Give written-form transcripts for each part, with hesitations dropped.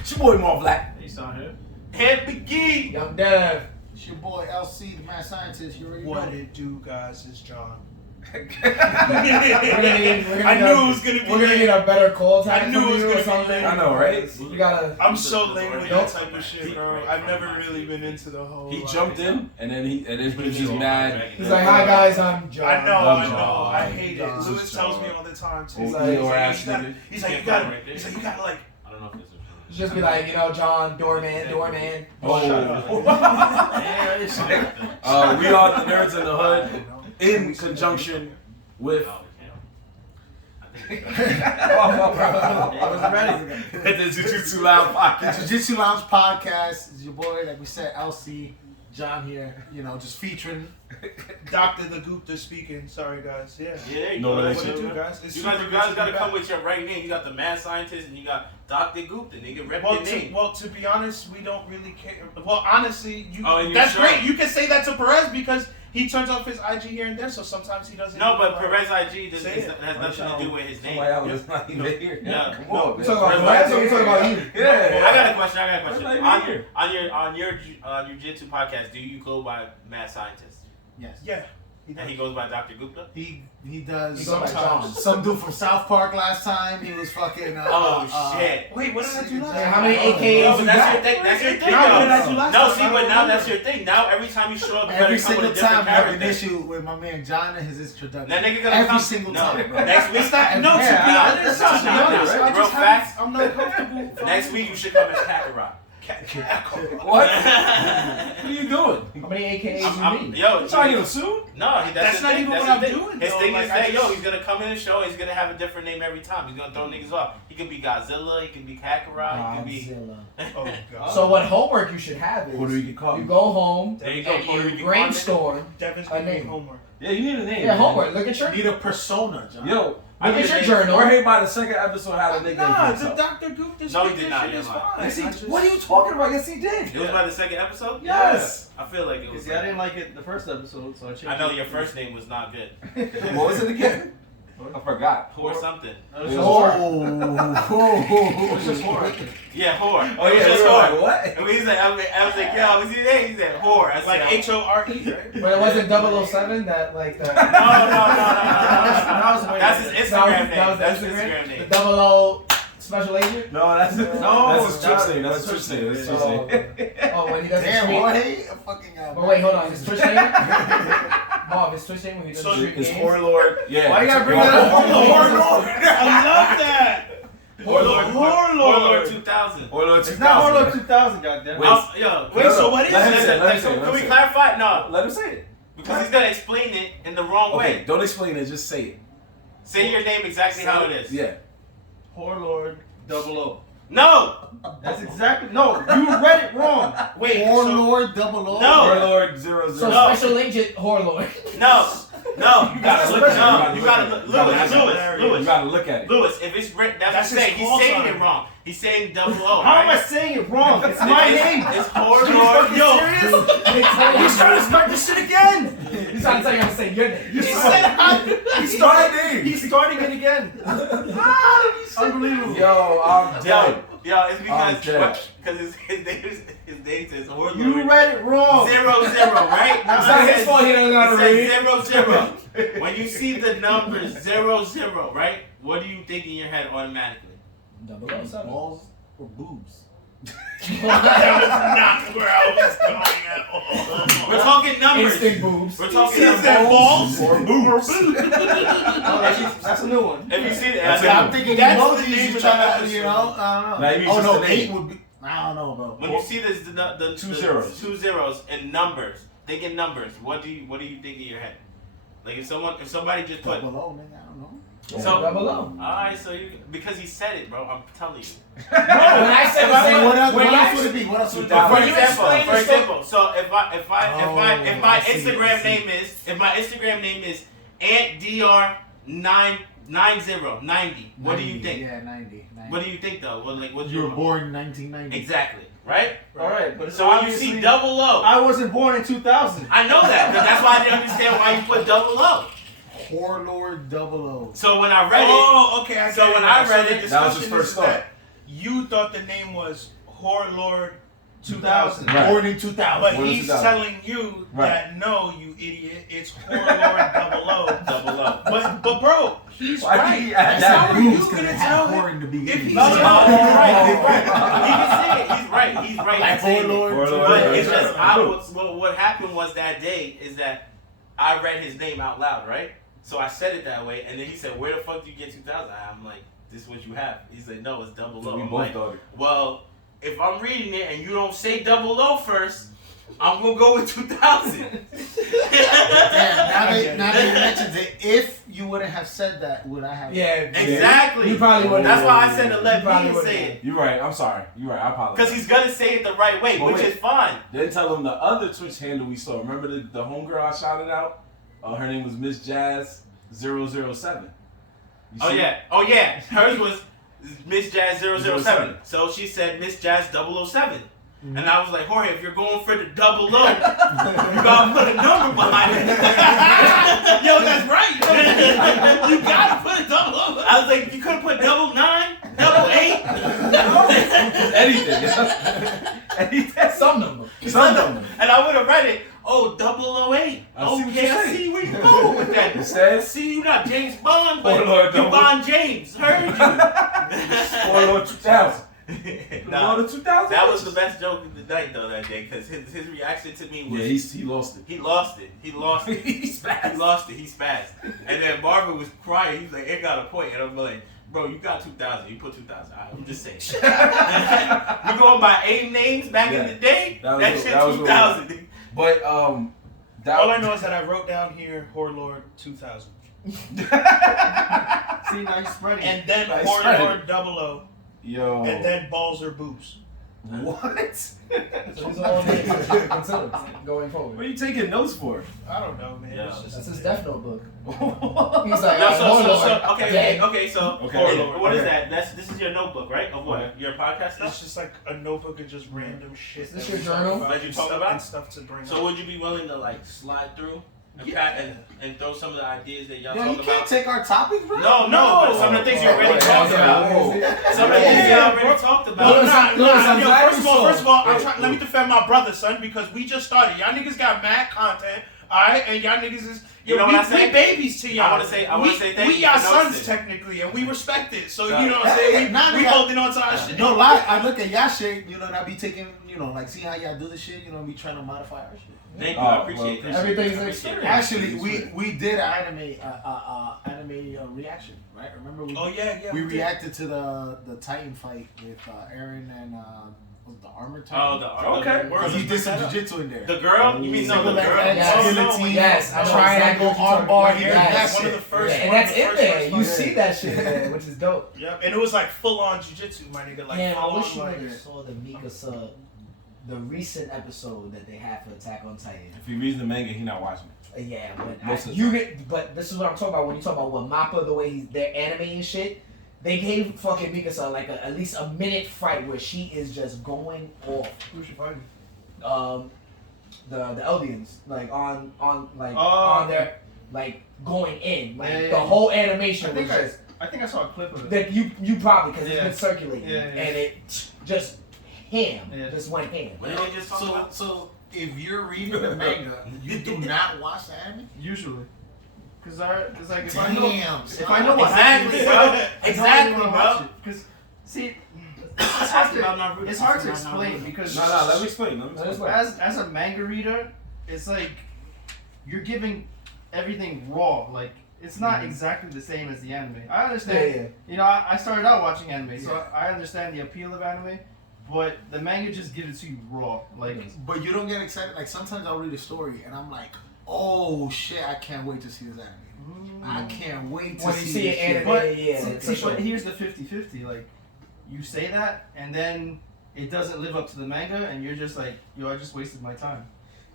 It's your boy Marv Black. He's on here. Head McGee. Young Dev. It's your boy LC, the mad scientist. You already What know. it do, guys? It's John. I knew it was gonna be. We're gonna get a better call time. I knew it was from you or gonna be something. I know, right? You gotta. I'm so lame with Nope. that type of shit, bro. I've never really been into the whole. He jumped in and then he was just mad. He's like, "Hi guys, I'm John." I know. John. I hate it. John. Lewis tells me all the time too. He's like, He's like, you gotta like. I don't know if this is. Just be like, John, doorman. Oh, Shut up. we are the Nerds in the Hood in conjunction with I wasn't ready. the Jiu-Jitsu Lounge Podcast. Jiu Jitsu Lounge Podcast is your boy, like we said, LC, John here. Just featuring. Dr. the Gupta speaking. Sorry, guys. Yeah. Yeah, you No know relation. What it do, guys? It's You super guys good gotta be come back. with your right name. You got the mad scientist and you got Dr. Gupta. Nigga, rep Well, your name. to be honest, we don't really care. Well, honestly, and that's you're great. sure? You can say that to Perez because he turns off his IG here and there, so sometimes he doesn't. No, even, but Perez IG has say it. nothing to do with his name. Somebody else is not even here. Yeah. Come on, We man. talking about Perez or we talking about you? Yeah. I got a question. Perez not even On your Jiu-Jitsu podcast, do you go by mad scientist? Yes. Yeah. And he goes by Dr. Gupta? He does. He goes by sometimes. John. Some dude from South Park last time. He was fucking. Shit. Wait, what did I do last Like, time? how many No, AKs but you that's got? your thing. That's your thing. No, what did I do though. last No, time? see, I but don't now that's remember. your thing. Now every time you show up, you Every better come with single a different time I have an character. issue with my man John and his introduction. That nigga gonna Every come single no. time, bro. Next week, No, to be honest, that's to be not honest, right? I Real just facts. I'm not comfortable. Next week you should come as Kakarot. What? What are you doing? How many AKs you need? Yo, You trying to get him sued? No, That's his not thing. even That's what his I'm thing. doing, His though. thing Like, is I that just- he's gonna come in the show. He's gonna have a different name every time. He's gonna throw niggas off. He could be Godzilla. He could be Kakarot. He could be. Oh god. So what homework you should have is Puerto Rican coffee. you go home There you go, and Puerto you Rican brainstorm. Devin's a giving me name. homework. Yeah, you need a name. Yeah, man. homework. Look at your. You need a persona, John. Yo, I Look need at your a name. journal. Jorge by the second episode had a nigga. Nah, the Dr. Gupta No, he speaking did not, shit you're is lying. fine. Yes, he, I just- what are you talking about? Yes, he did. It was by the second episode. Yes. I feel like it was. See, I didn't like it the first episode, so I changed I know it. your first name was not good. What was it again? I forgot. Or something. It was It just was horror. It was just horror. Yeah, whore. Oh It was yeah, just you were whore. like, what? And he's like, I was like, yo, what's his name? He said, whore. I said, Like oh. HORE, right? But it wasn't 007 that like the. No. That was way That's his Instagram name. That was That's the his Instagram name. The 00 special agent. No, that's No, that's his Twitch that- name. That's his Twitch name. That's his Twitch Oh, name. oh, when he does Damn, the stream. Jorge, a fucking. But wait, hold on. His Twitch name. Bob, his Twitch name when he does So the stream It's games. Horror Lord. Yeah. Why you gotta bring Yo, that up? I love that. Warlord 2000. Horror Lord It's 2000. not Horror 2000, goddamn. Wait. Yo, Wait, No, so no, what is let him it? say it, let him say it, Can let we him say it. clarify? No, Let him say it. because he's gonna explain it in the wrong Okay, way. don't explain it. Just say it. Say your name exactly how it is. Yeah. Horror Lord 00. No. That's exactly no. You read it wrong. Wait, Warlord, double O. No. Horror Lord 00. So No. special agent Horlord. No. You gotta look at it. You gotta look. You Lewis. gotta look at it. Lewis, if it's written, that's That's what I'm saying. his He's call saying sign. it wrong. He's saying 00. How am I right? saying it wrong? It's my name. It's Horror Are you Lord. fucking serious? He's trying to start this shit again. He's trying to tell you how to say your name. He started name. He's starting it again. Unbelievable. Yo, I'm dead. Yo, it's because his name says Horror Lord. You read it wrong. 00, right? It's not his fault he doesn't know how to It read. says 00. When you see the numbers 00, right? What do you think in your head automatically? 007. Balls or boobs? that was not where I was going at all. We're talking numbers. Instant boobs. We're talking He said balls Or boobs. Oh, that's a new one. If you see That's that, I'm thinking that's emojis the name is of the trying to, episode. I don't know. Maybe Oh just no, the 8 name. would be. I don't know, bro. When you see this, the Two zeros. 2 zeros and numbers, think in numbers. What do you think in your head? Like if somebody just put. Double O, nigga, I don't know. So, Double O. alright, so you because he said it, bro. I'm telling you. When I said the same, What else when I would it be? What else would it be? When For you explain example, the story- so if my I see, Instagram I see. name is if my Instagram name is AntDR990, what do you think? Yeah, 90. What do you think though? What You were born in 1990. Exactly. right? All right, but it's So when you see double O, I wasn't born in 2000. I know that, but that's why I didn't understand why you put double O. Warlord 00. So when I read it, Oh, okay. I So get when it. I So read the it, that was his discussion first is thought. that you thought the name was Whore Lord 2000. Right. Born in 2000. But Born in he's 2000. telling you Right. that no, you idiot, it's Whore Lord 00. double O. But bro, he's Why right. did he add That's that? how you Who's gonna gonna tell have whore him in the if beginning? he's No, he's wrong. right. He can say it. He's right. He's right. Like in saying it. Warlord. But it's just Warlord. what happened was that day is that I read his name out loud, right? So I said it that way, and then he said, "Where the fuck do you get 2000?" I'm like, "This is what you have." He said, "No, it's double O." We I'm both like, thought it. "Well, if I'm reading it and you don't say double O first, I'm gonna go with 2000." Damn, now that you mentioned it, if you wouldn't have said that, would I have? Yeah, Exactly. You probably wouldn't. That's why I said to let You probably me wouldn't say have. it. You're right. I'm sorry. You're right. I apologize. Because he's gonna say it the right way, But which wait. is fine. Then tell him the other Twitch handle we saw. Remember the homegirl I shouted out? Her name was Miss Jazz 007. You Oh see yeah. it? Oh yeah. Hers was Miss Jazz 007. 007. So she said Miss Jazz 007. And I was like, Jorge, if you're going for the double O, you gotta put a number behind it. Yo, that's right. You gotta put a double O. I was like, you could've put 99, 88. Anything. Anything. Some number. Some number. And I would have read it. Oh, 008. I see what Okay, you're I saying. see where you going with that. Instead, See, you're not James Bond, but Warlord you double. Bond James. Heard you. Warlord 2000. Nah, Warlord 2000. that was the best joke of the night, though, that day, because his reaction to me was Yeah, he lost it. he lost it. He lost it. He spazzed. He lost it. He spazzed. And then Marvin was crying. He was like, "It got a point." And I'm like, "Bro, you got 2000. You put 2000. I'm just saying." You going by AIM names back in the day? That was That what- shit that was what 2000. But that All I know is that I wrote down here Whore Lord 2000. See, now you're spreading. And then Nice Whore spread. Lord 00. Yo. And then balls or boobs. What? So these are all names that you should consider going What are forward. you taking notes for? I don't know, man. Yeah. It's just That's a his thing. Death Note book. He's like, No, oh, okay, so Okay. hey, what is Okay. that? This is your notebook, right? Of what? Okay. Your podcast It's stuff? just like a notebook of just random shit. Is this that your we talk journal? about That you and talk stuff- about? And stuff to bring So up. would you be willing to like slide through and, and throw some of the ideas that y'all Yo, you talk can't about? take our topics, bro. No, but some of the things you already talked about. Some of the things you already talked No, about. yo, first of all, Yeah. let me defend my brother, son, because we just started. Y'all niggas got mad content, alright? And y'all niggas is, You know what I say? we babies to y'all. I wanna say thank we you y'all for sons noticing. technically, and we respect it. So, Sorry. you know what I'm saying? Nah, We nah. holding on to our shit. No lie, I look at y'all shit, you know, and I be taking, you know, like see how y'all do this shit, you know, be trying to modify our shit. Thank you, I appreciate that. Everything's an Appreciate experience. that. Actually, we did an anime reaction, right? Remember we Oh, yeah. we did. reacted to the Titan fight with Aaron and was it the Armor Titan. Oh, the Okay. Because he did some jujitsu in there. The girl? You mean no, the Single leg girl? head, Yes. guillotine, Yes, I know triangle, exactly what you're talking armbar about. here. Yes. That's One of the it. first And one that's of the in first there. ones. You Yeah. see that shit there, which is dope. Yep, and it was like full on jujitsu, my nigga. Like Man, full I wish you on, like, niggas saw the Mikasa, the recent episode that they had for Attack on Titan. If he reads the manga, he not watching it. Yeah, but Most of the but this is what I'm talking about when you talk about what Mappa, the way they're animating shit. They gave fucking Mikasa like at least a minute fight where she is just going off. Who should fight him? The Eldians like on Oh, their like going in like Yeah. the whole animation was just I think I saw a clip of it. that you probably because it's Yeah. been circulating Yeah. and it just ham Yeah. just went ham. What did they just talk about? So if you're reading the manga, you do not watch the anime? Usually. Cause like if I know Damn, if I know what Exactly, happens, bro. I Exactly, don't wanna watch bro. it. Cause see, Ask about Naruto. it's hard to Ask about explain Naruto. because No, let me explain. as a manga reader, it's like you're giving everything raw. Like it's not exactly the same as the anime. I understand. Yeah. You know, I started out watching anime, so I understand the appeal of anime. But the manga just gives it to you raw. Like But you don't get excited. Like sometimes I'll read a story and I'm like, oh shit, I can't wait to see this anime. I can't wait to When you see see this it shit. anime, But yeah, see, for sure. but here's the 50-50. Like, you say that, and then it doesn't live up to the manga, and you're just like, yo, I just wasted my time.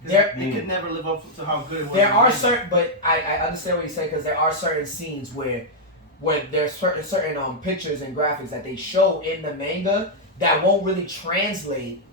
'Cause it could never live up to how good it was. There in the are manga. certain, but I understand what you're saying because there are certain scenes where there's certain pictures and graphics that they show in the manga that won't really translate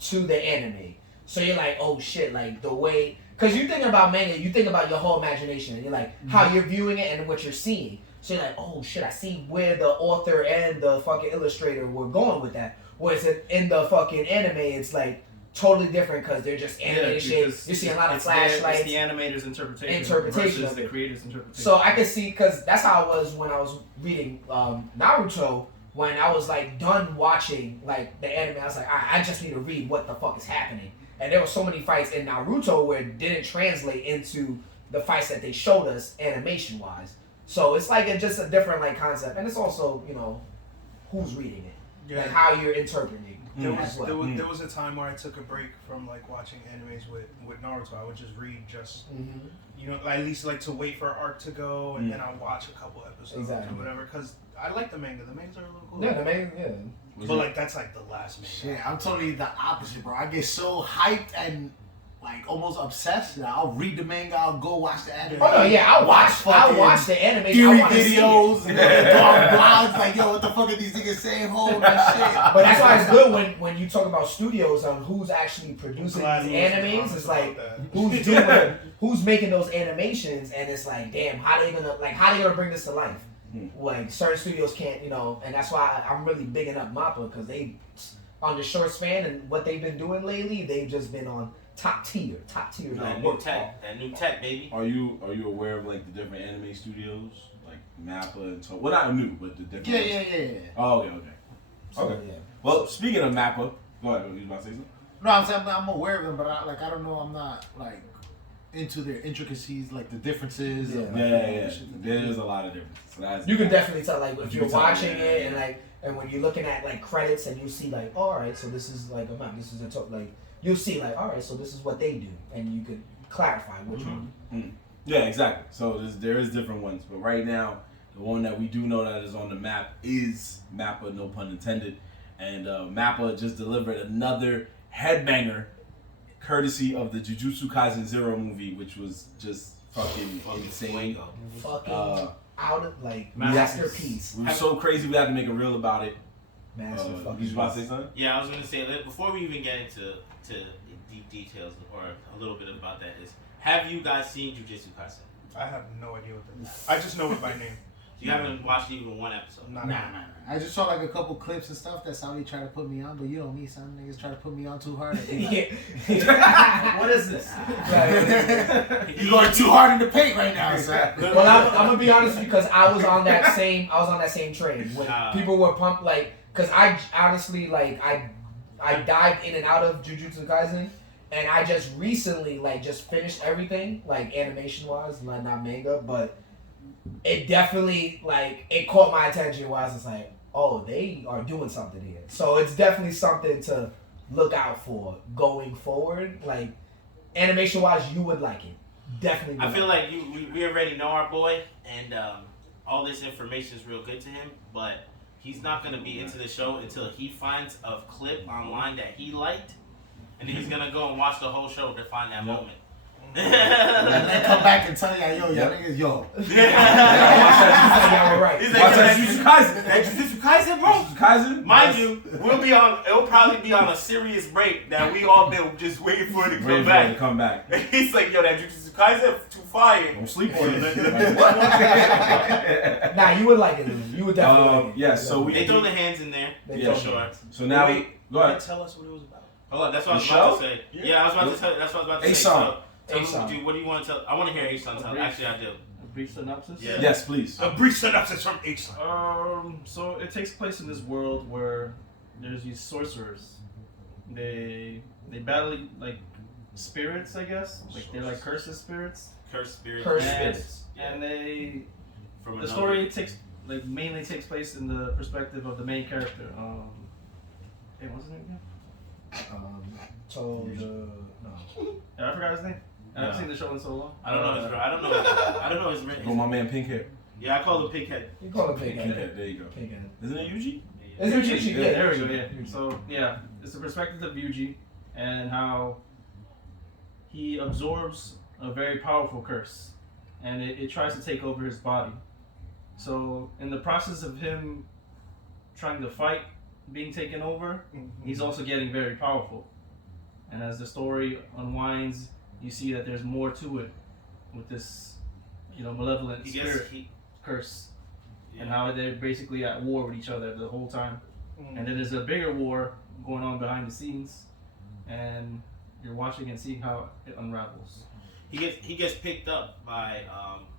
to the anime. So you're like, oh shit, like the way, because you think about manga, you think about your whole imagination, and you're like how you're viewing it and what you're seeing. So you're like, oh shit, I see where the author and the fucking illustrator were going with that. Whereas in the fucking anime, it's like totally different because they're just animated shit. You see a lot of flashlights. It's the animator's interpretation versus of the creator's interpretation. So I can see, because that's how I was when I was reading Naruto. When I was like done watching like the anime, I was like, I just need to read what the fuck is happening. And there were so many fights in Naruto where it didn't translate into the fights that they showed us animation wise. So it's like just a different like concept, and it's also, you know, who's reading it and how you're interpreting. There was a time where I took a break from like watching animes with Naruto. I would just read you know, at least like to wait for arc to go, and then I'll watch a couple episodes or whatever, because I like the manga. The mangas are a little cool. Yeah, the manga, But like that's like the last manga. Shit, I'm totally the opposite, bro. I get so hyped and like almost obsessed that I'll read the manga, I'll go watch the anime. Oh no, yeah, I'll watch the anime. Theory videos and blogs like, yo, what the fuck are these niggas saying? Hold that shit. But that's why it's good when you talk about studios on who's actually producing these animes. It's like who's making those animations, and it's like, damn, how they gonna bring this to life? Like certain studios can't, you know, and that's why I'm really bigging up MAPPA, because they on the short span and what they've been doing lately, they've just been on top tier. That new tech, baby. Are you aware of like the different anime studios, like MAPPA and well, not new, but the different? Yeah. Oh, okay. So, Okay. Yeah. Well, speaking of MAPPA, go ahead. You about to say something? No, I'm saying I'm aware of them, but I don't know. I'm not like into their intricacies, like the differences. Yeah. There's a lot of differences. So that's, you can definitely tell, like, if you're watching it and like, and when you're looking at like credits and you see like, oh, all right, so this is like a map. This is a top, like. You'll see, like, all right, so this is what they do, and you could clarify which one. Yeah, exactly. So there is different ones, but right now, the one that we do know that is on the map is MAPPA, no pun intended, and MAPPA just delivered another headbanger, courtesy of the Jujutsu Kaisen Zero movie, which was just fucking insane. Fucking out of like masterpiece. We were so crazy we had to make a reel about it. You about to say something? Yeah, I was gonna say before we even get into deep details or a little bit about that is, have you guys seen Jujutsu Kaisen? I have no idea what that is. I just know it by name. You haven't watched even one episode? Nah. I just saw like a couple clips and stuff. That's how they try to put me on, but you know me, some niggas try to put me on too hard. What is this? You going too hard in the paint right now, son. Well, I'm gonna be honest, because I was on that same train when people were pumped, like, because I honestly, like, I dived in and out of Jujutsu Kaisen, and I just recently, like, just finished everything, like, animation-wise, not manga, but it definitely, like, it caught my attention where I was just like, oh, they are doing something here. So it's definitely something to look out for going forward. Like, animation-wise, you would like it. Definitely. I feel like we already know our boy, and all this information is real good to him, but he's not going to be into the show until he finds a clip online that he liked, and then he's going to go and watch the whole show to find that moment. And then come back and tell y'all niggas, yo. Yeah, right. He's like, that Jujutsu Kaisen, bro. Jujutsu Kaisen? Mind you, it'll probably be on a serious break that we all been just waiting for it to come back. He's like, yo, that Jujutsu Kaisen too fire. Don't sleep on it. Nah, you would like it. You would definitely like it. Yeah, so they throw the hands in there. Yeah, sure. So now go ahead. Tell us what it was about. Hold on, that's what I was about to say. Yeah, I was about to tell you. That's what I was about to say. So, what do you want to tell? I want to hear H-Son tell. Actually, I do. A brief synopsis? Yeah. Yes, please. A brief synopsis from H-Son. So it takes place in this world where there's these sorcerers. They battle like spirits, I guess. Like they're like cursed spirits. Cursed spirits. And the story mainly takes place in the perspective of the main character. Hey, what's his name again? I forgot his name. I haven't seen the show in so long. I don't know his name. Oh, my man, Pinkhead. Yeah, I call him Pinkhead. You call him Pinkhead. Pinkhead. There you go. Pinkhead. Isn't it Yuji? It's Yuji. Yeah, there we go. Yeah. So yeah, it's the perspective of Yuji and how he absorbs a very powerful curse, and it tries to take over his body. So in the process of him trying to fight being taken over, he's also getting very powerful. And as the story unwinds, you see that there's more to it with this, malevolent spirit curse, and how they're basically at war with each other the whole time. And then there's a bigger war going on behind the scenes, and you're watching and seeing how it unravels. He gets picked up by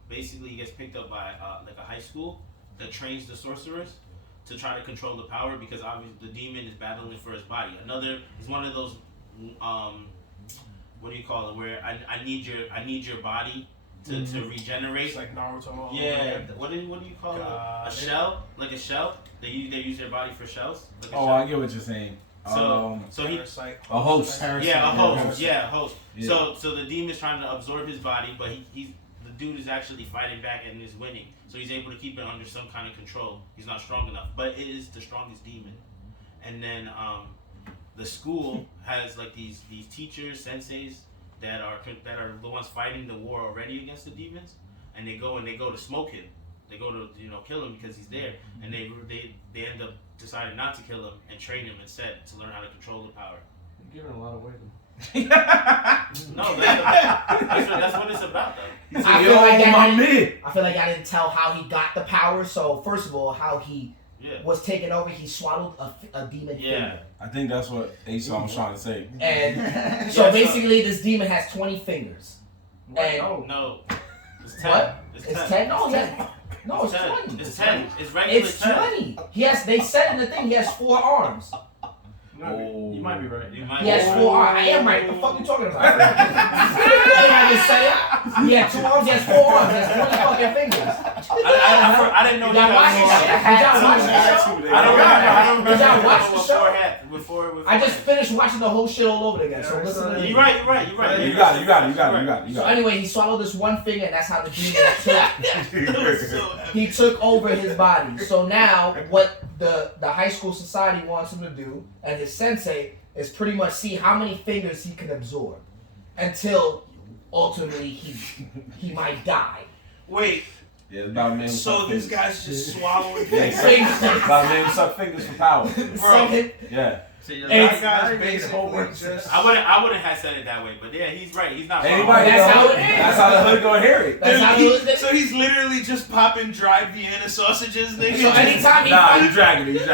like a high school that trains the sorcerers to try to control the power, because obviously the demon is battling for his body. It's one of those what do you call it, where I need your body to regenerate. It's like Naruto. Yeah. What do you call it? A shell? Like a shell? They use their body for shells? Like Oh, I get what you're saying. So he a host. Yeah, a host. Yeah, a host. Yeah. So the demon's trying to absorb his body, but the dude is actually fighting back and is winning. So he's able to keep it under some kind of control. He's not strong enough, but it is the strongest demon. And then the school has like these teachers, senseis that are the ones fighting the war already against the demons, and they go to smoke him. They go to kill him because he's there, and they end up deciding not to kill him and train him instead to learn how to control the power. You're giving a lot away. No, that's what it's about, though. I feel like I didn't tell how he got the power. So first of all, how he was taken over, he swallowed a demon finger. I think that's what Aesop was trying to say. And so basically, this demon has 20 fingers. And no, it's 10. What? It's 10? No, it's 10. 20. It's 10. It's regular It's 10. 20. They said in the thing he has 4 arms. You might be right. He has 4 arms. I am right. What the fuck are you talking about? I just say it. He had 2 arms. He has 4 arms. He has 20 fucking fingers. I didn't know Y'all watch the show? Did y'all watch the show? I don't remember. Did y'all watch the show? Before I just finished watching the whole shit all over again. So listen to me. You're right. You got it. So anyway, he swallowed this one finger, and that's how the demon he took over his body. So now, what the high school society wants him to do, and his sensei, is pretty much see how many fingers he can absorb, until ultimately he might die. Wait. Yeah, it's about name. So this guy's just swallowing fingers. fingers. About name suck fingers for power. Bro. Yeah. That guy's basically just. I wouldn't have said it that way, but yeah, he's right. He's not wrong. Anybody That's how it is. That's how the hood gonna hear it. So he's literally just popping dry Vienna sausages. So anytime you dragging it.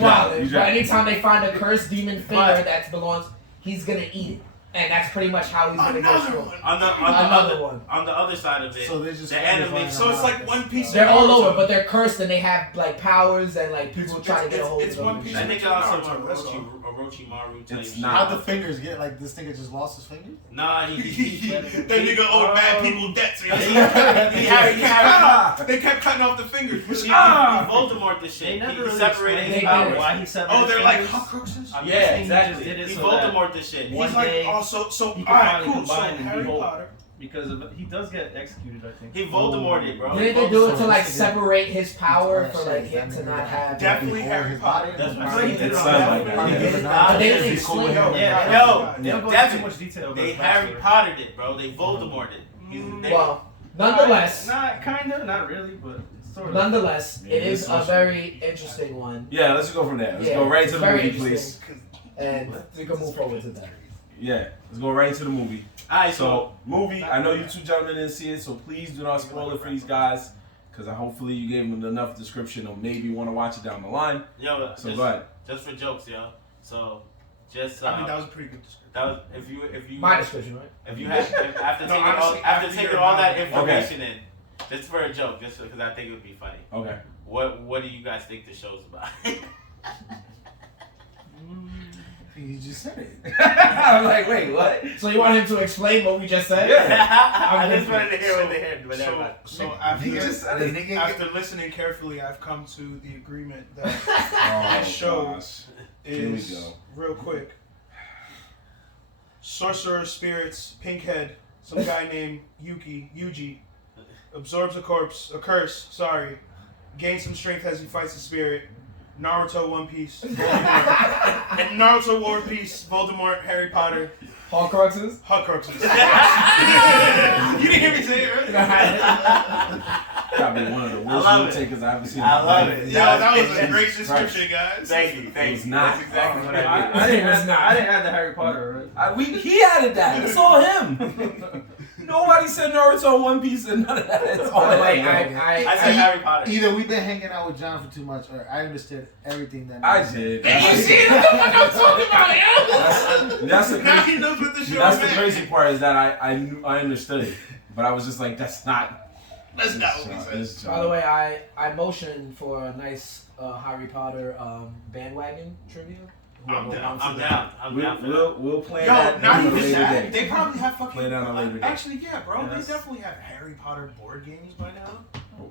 But anytime they find a cursed demon finger that belongs, he's gonna eat it. And that's pretty much how he's gonna get strong. On the other side of it, so they're just the anime. So it's like One Piece. They're all over, but they're cursed and they have like powers and like people try to get a hold of them. It's One Piece. I think it's also Orochimaru. It's not. How'd the fingers get like this nigga just lost his fingers? Nah, that nigga owed mad people debts. They kept cutting off the fingers. He Voldemort the shit. He separated his powers. Why he separated? Oh, they're like Horcruxes. Yeah, exactly. He Voldemort the shit. He's like also he can finally cool. combine and Harry be whole. Potter. Because he does get executed, I think. He Voldemorted, bro. Didn't they do it to like separate his power for like him to not have? Definitely Harry Potter. That's what he did it on But they didn't explain it. They don't go into too much detail. They Harry Pottered it, bro. They Voldemorted it. Well, nonetheless. Not really, but sort of. Nonetheless, it is a very interesting one. Yeah, let's go from there. Let's go right to the movie, please. And we can move forward to that. Yeah, let's go right into the movie. Alright, so movie. I know you two gentlemen didn't see it, so please do not spoil it for these guys, because hopefully you gave them enough description or maybe want to watch it down the line. Yo, so go ahead. Just for jokes, yo. So, just. I mean, that was a pretty good description. That was if you. My description, right? If you had after taking all that information in, just for a joke, just because I think it would be funny. Okay. What do you guys think the show's about? You just said it. I'm like, wait, what? So you want him to explain what we just said? Yeah. I just wanted to hear what they heard. So after listening carefully, I've come to the agreement that this show is real quick. Sorcerer spirits, pink head, some guy named Yuji, absorbs a curse, gains some strength as he fights the spirit. Naruto, One Piece, Voldemort. Naruto, War Piece, Voldemort, Harry Potter. Horcruxes? You didn't hear me say it earlier. Probably one of the worst love note it. takers I've ever seen. I love it. Yeah, that was a Jesus great Christ. description, guys. Thank you. It was you. not. That's exactly what I did. I didn't It was add, not. I didn't add the Harry Potter, right? He added that. It's all him. Nobody said Naruto, One Piece, and none of that. It's all By the way, him. I said Harry Potter. Either we've been hanging out with John for too much, or I understood everything that. I did. You see what the fuck I'm talking about, yo? That's the Now crazy. he knows what the show That's is. the crazy part is that I knew I understood it, but I was just like, that's not. That's not what he said. By the way, I motioned for a nice Harry Potter bandwagon trivia. I'm down. Whoever I'm wants down. I'm down for that. We'll plan Yo, that not on a even later that. day. They probably have fucking. Play it on a later day. Actually, yeah, bro. Yes. They definitely have Harry Potter board games by now.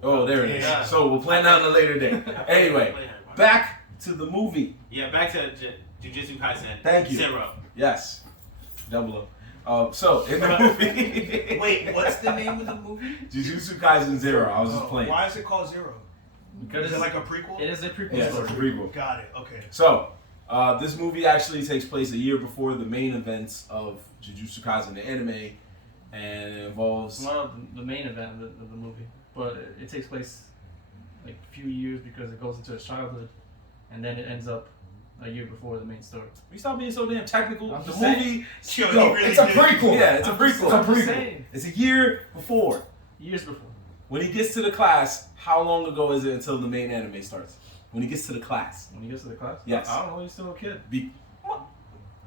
Oh, there it is. Yeah. So we'll plan that on a later day. Anyway, Play Harry Potter. back to the movie. Yeah, back to Jujutsu Kaisen. Thank you. 0. Yes, double up. So in the movie, Wait, what's the name of the movie? Jujutsu Kaisen 0. I was just playing. Why is it called Zero? Because Is it like a prequel? it is a prequel Yes, story. it's a prequel. Got it. Okay. So, this movie actually takes place a year before the main events of Jujutsu Kaisen, the anime, and it involves. It's not the main event of the movie, but it takes place like a few years because it goes into his childhood, and then it ends up a year before the main story. We stop being so damn technical. I'm The just saying. movie, Yo, yo, he really It's a did. prequel. yeah, it's a prequel. It's a I'm just prequel. saying, It's a year before. years before. When he gets to the class, how long ago is it until the main anime starts? When he gets to the class. When he gets to the class, Yes. I don't know. He's still a kid.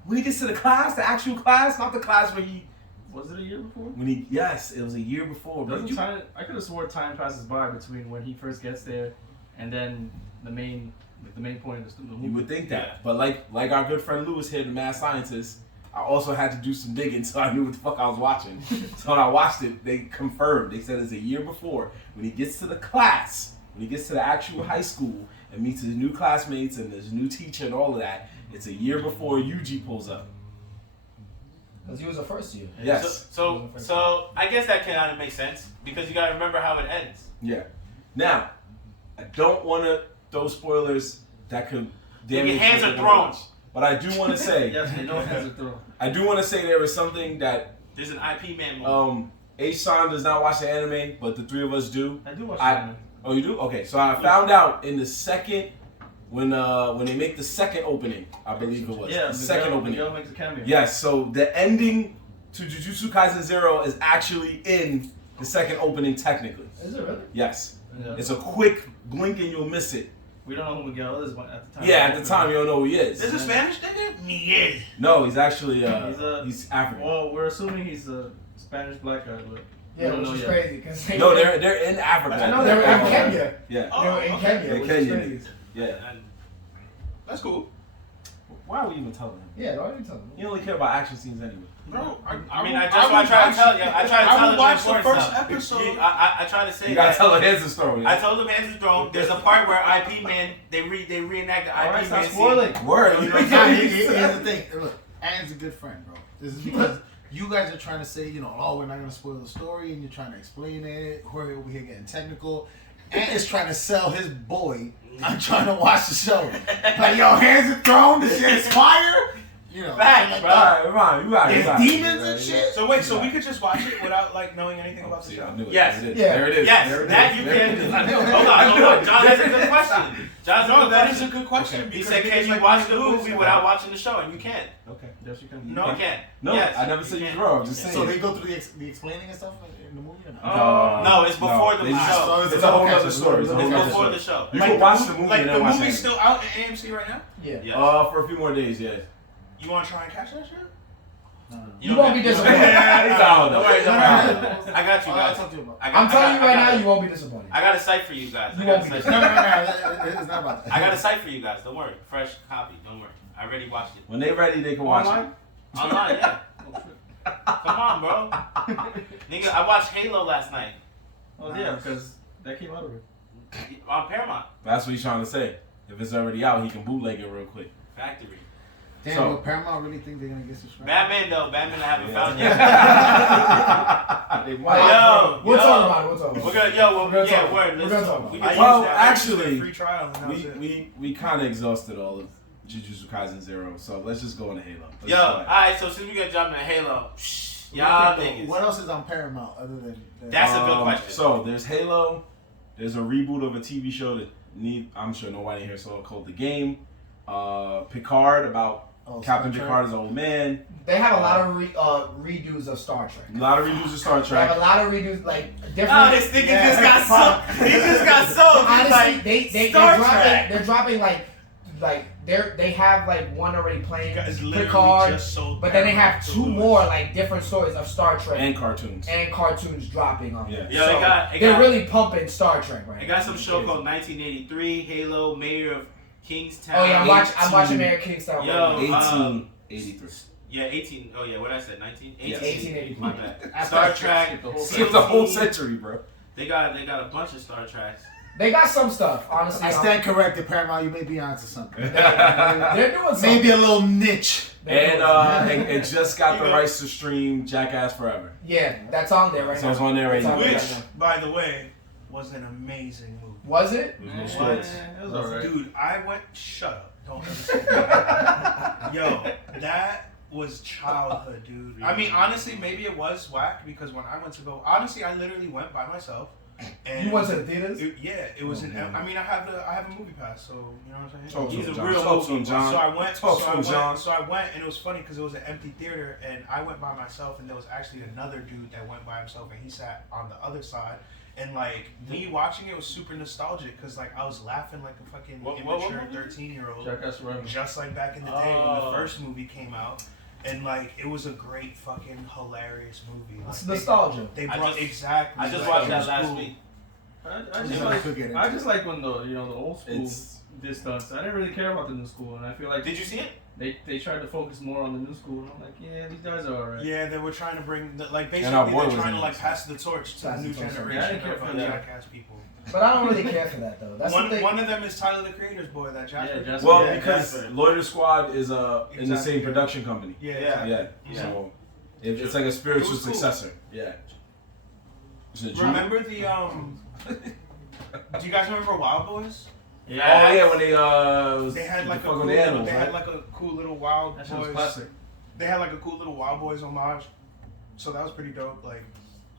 When he gets to the class, the actual class, not the class where he. Was it a year before? Yes, it was a year before. But Doesn't time? I could have swore time passes by between when he first gets there and then the main point of the movie. you would think that, Yeah. but like our good friend Lewis here, the mad scientist, I also had to do some digging so I knew what the fuck I was watching. So when I watched it, they confirmed. They said it's a year before. When he gets to the class, when he gets to the actual high school and meets his new classmates and his new teacher and all of that, it's a year before Yuji pulls up. Because he was the first year. Yes. So I guess that kind of makes sense because you gotta remember how it ends. Yeah. Now, I don't want to throw spoilers that could damage Your hands what are you're gonna thrown. watch. But I do want to say, Yes, they know hands are thrown. I do want to say there was something that There's an IP man movie. H-San does not watch the anime, but the three of us do. I do watch I- anime. Oh, you do? Okay, so I found out in the second, when they make the second opening, I believe it was. Yeah, the second opening. Miguel makes a cameo. Yes, so the ending to Jujutsu Kaisen 0 is actually in the second opening technically. Is it really? Yes. Yeah. It's a quick blink and you'll miss it. We don't know who Miguel is at the time. Yeah, at the time you don't know who he is. Is it Spanish nigga? Miguel. No, he's actually He's African. Well, we're assuming he's a Spanish black guy, but Yeah, we don't which know is yet. crazy. Cause No, they're in Africa. I know they were in Kenya. Yeah, Oh, They were in okay. Kenya, They're which is Kenyan. crazy. yeah. And That's cool. Why are we even telling him? Yeah, why didn't tell them? You only care about action scenes anyway. Bro, I mean, I try to tell you. I try to I tell will him watch the important first stuff. episode. I try to say You gotta that. tell the hands the story. I told him hands is thrown. There's a part where IP Man they reenact the All right, IP stop Man spoiling. scene. Word. You know what Nah, I'm here's saying? the thing. Look, Anne's a good friend, bro. This is because you guys are trying to say, oh, we're not gonna spoil the story, and you're trying to explain it. We're over here getting technical. Anne is trying to sell his boy. I'm trying to watch the show. Like, yo, hands are thrown. The shit is fire. Facts, like bro. that. Alright, Ron, you got it. There's demons and shit. So wait, so we could just watch it without like knowing anything about the See, show? I knew it. Yes. There it is. Yeah. There it is. Yes, There it that is. you There can. it is. Hold on. John has a good question. John's No, good that question. is a good question. He because said, it "Can is you like watch the one of those movie that- without watching the show?" And you can. Okay. Yes, you can. No. You can. No, Yes, I never said you you can. were. I'm just saying. So they go through the explaining and stuff in the movie? Or not? No, it's before the they just- show. It's a whole other story. It's a It's whole other before story. the show. You Like can watch the movie Like and the then watch movie's the still out in AMC right now. Yeah. Yes. for a few more days, yeah. You want to try and catch that shit? You won't be disappointed. He's out. Don't worry, don't worry. I got you I'll guys. talk to you about. I'm telling you right now, you won't be disappointed. I got a site for you guys. You I got won't a be site. No, it's not about that. I got a site for you guys. Don't worry. Fresh copy. Don't worry. I already watched it. When they're ready, they can watch Online? Online, yeah. Come on, bro. Nigga, I watched Halo last night Oh yeah, because that came out of it. on Paramount it. That's what he's trying to say. If it's already out, he can bootleg it real quick. Factory. Damn, So- will Paramount really think they're gonna get subscribed? Batman though. Batman I haven't found yet. They All might. right, Yo, we'll yo. talk about it. We'll talk about We're it. gonna, We're gonna yeah, talk. word. We're Let's gonna talk. talk about We it. can Well, use that. actually, free trial and that was it. we kind of exhausted all of Jujutsu Kaisen 0, so let's just go into Halo. Let's Yo, go all ahead. right. So since we gonna jump into Halo, y'all niggas. What else is on Paramount other than? That's a good question. So there's Halo, There's a reboot of a TV show that I'm sure nobody here saw, called The Game. Picard, about Captain Picard is an old man. They have a lot of redos of Star Trek. A lot of redos of Star They Trek. have a lot of redos, like different. Oh, this nigga just got sold. He just got sold. Honestly, Like, Star Trek. they're dropping like they have like one already playing Guys literally Picard, just sold but then they have Paramount to 2 Lewis. more like different stories of Star Trek And cartoons. dropping on. Yeah. It. Yeah, So they got really pumping Star Trek right They now. got some show called 1983, Halo, Mayor of Kingstown. Oh yeah, I'm watching Mary Kingstown. Yo, 1883. Yeah, 18. Oh yeah, what I said, 19? Yes. 1883. My bad. Star Trek. Skip the whole century, bro. They got a bunch of Star Treks. They got some stuff, honestly. I stand corrected, Paramount. You may be onto something. They're doing something. Maybe a little niche. And it just got the rights to stream Jackass Forever. Yeah, that's on there right So now. it's on there right It's now. on there Which, right now. by the way, was an amazing movie. Was it? There's no stories. It was alright. Dude, I went. Shut up! Don't understand. Yo, that was childhood, dude. I mean, honestly, maybe it was whack because when I went to go, honestly, I literally went by myself. And You went to the theaters? It was an. I mean, I have a movie pass, so you know what I'm saying. Talk to He's him, a John. real Talk to him, John. So I went. Talk to him, John. So I went, and it was funny because it was an empty theater, and I went by myself, and there was actually another dude that went by himself, and he sat on the other side. And like me watching it was super nostalgic because like I was laughing like a fucking immature 13-year-old, Jackass Forever. just like back in the day when the first movie came out. And like it was a great fucking hilarious movie. Like, It's nostalgia. They I brought just- exactly. I just like, watched it that was last cool. week. I just like when the old school It's- did stunts. I didn't really care about the new school, and I feel like Did you see it? they tried to focus more on the new school, and I'm like, yeah, these guys are alright. Yeah, they were trying to bring like And our basically boy they're was trying in to it. like pass the torch to the Pass new the torch. Yeah, I generation didn't care of for that. Jackass people. But I don't really care for that though. That's the thing. One of them is Tyler the Creator's boy, that Jasper. Yeah, Jasper. Well, Yeah, because Jasper. Loiter Squad is in the Exactly. same production company. Yeah, Yeah. exactly. Yeah. Yeah. So it's like a spiritual It was cool. successor. Yeah. Is it Drew? Remember the Do you guys remember Wild Boys? Oh yeah, when they They had like a fuck cool with the little, animals, they right? had like a cool little Wild That shit was Boys. classic. They had like a cool little Wild Boys homage, so that was pretty dope. Like,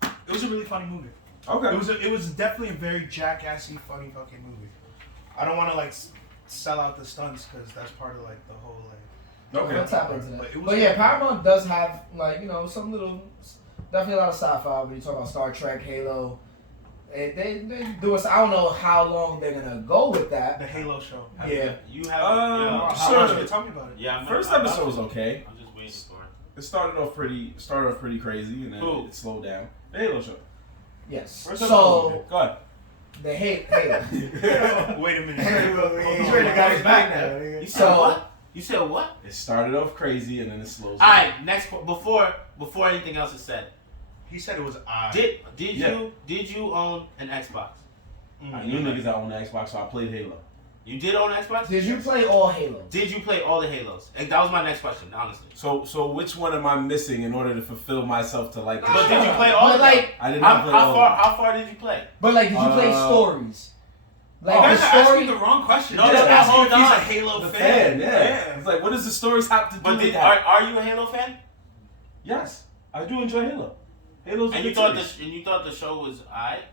it was a really funny movie. Okay. It was definitely a very jackassy, funny fucking movie. I don't want to like sell out the stunts because that's part of like the whole like. Okay. Let's tap into But that. it was But yeah, good. Paramount does have like some little, definitely a lot of sci-fi. When you talk about Star Trek, Halo, they do us. I don't know how long they're gonna go with that. The Halo show. Yeah. You have. How Sure. much? Tell me about it. Yeah. First episode was okay. I'm just waiting for it. It started off pretty crazy, and then Cool. it slowed down. The Halo show. Yes. First episode was So okay. Go ahead. the Halo. Wait a minute. He's ready to go. He's back now. You said So- what? You said what? It started off crazy, and then it slows All down. right. Next. Before anything else is said, He said it was I. did Yeah. you own an Xbox? I knew niggas that own the Xbox, so I played Halo. You did own an Xbox? Did you play all Halo? Did you play all the Halos? And that was my next question, honestly. So which one am I missing in order to fulfill myself to like? But did you play all But of them? like, I did not play all. How far did you play? but like, did you play Uh, stories? You Like guys the are asking story. the wrong question. No, Just no, no, ask him hold if he's a on. Halo The fan. fan, yeah. It's like, what does the stories have to do But with did that? are you a Halo fan? Yes, I do enjoy Halo. Halo's a And you good thought series. the show was alright?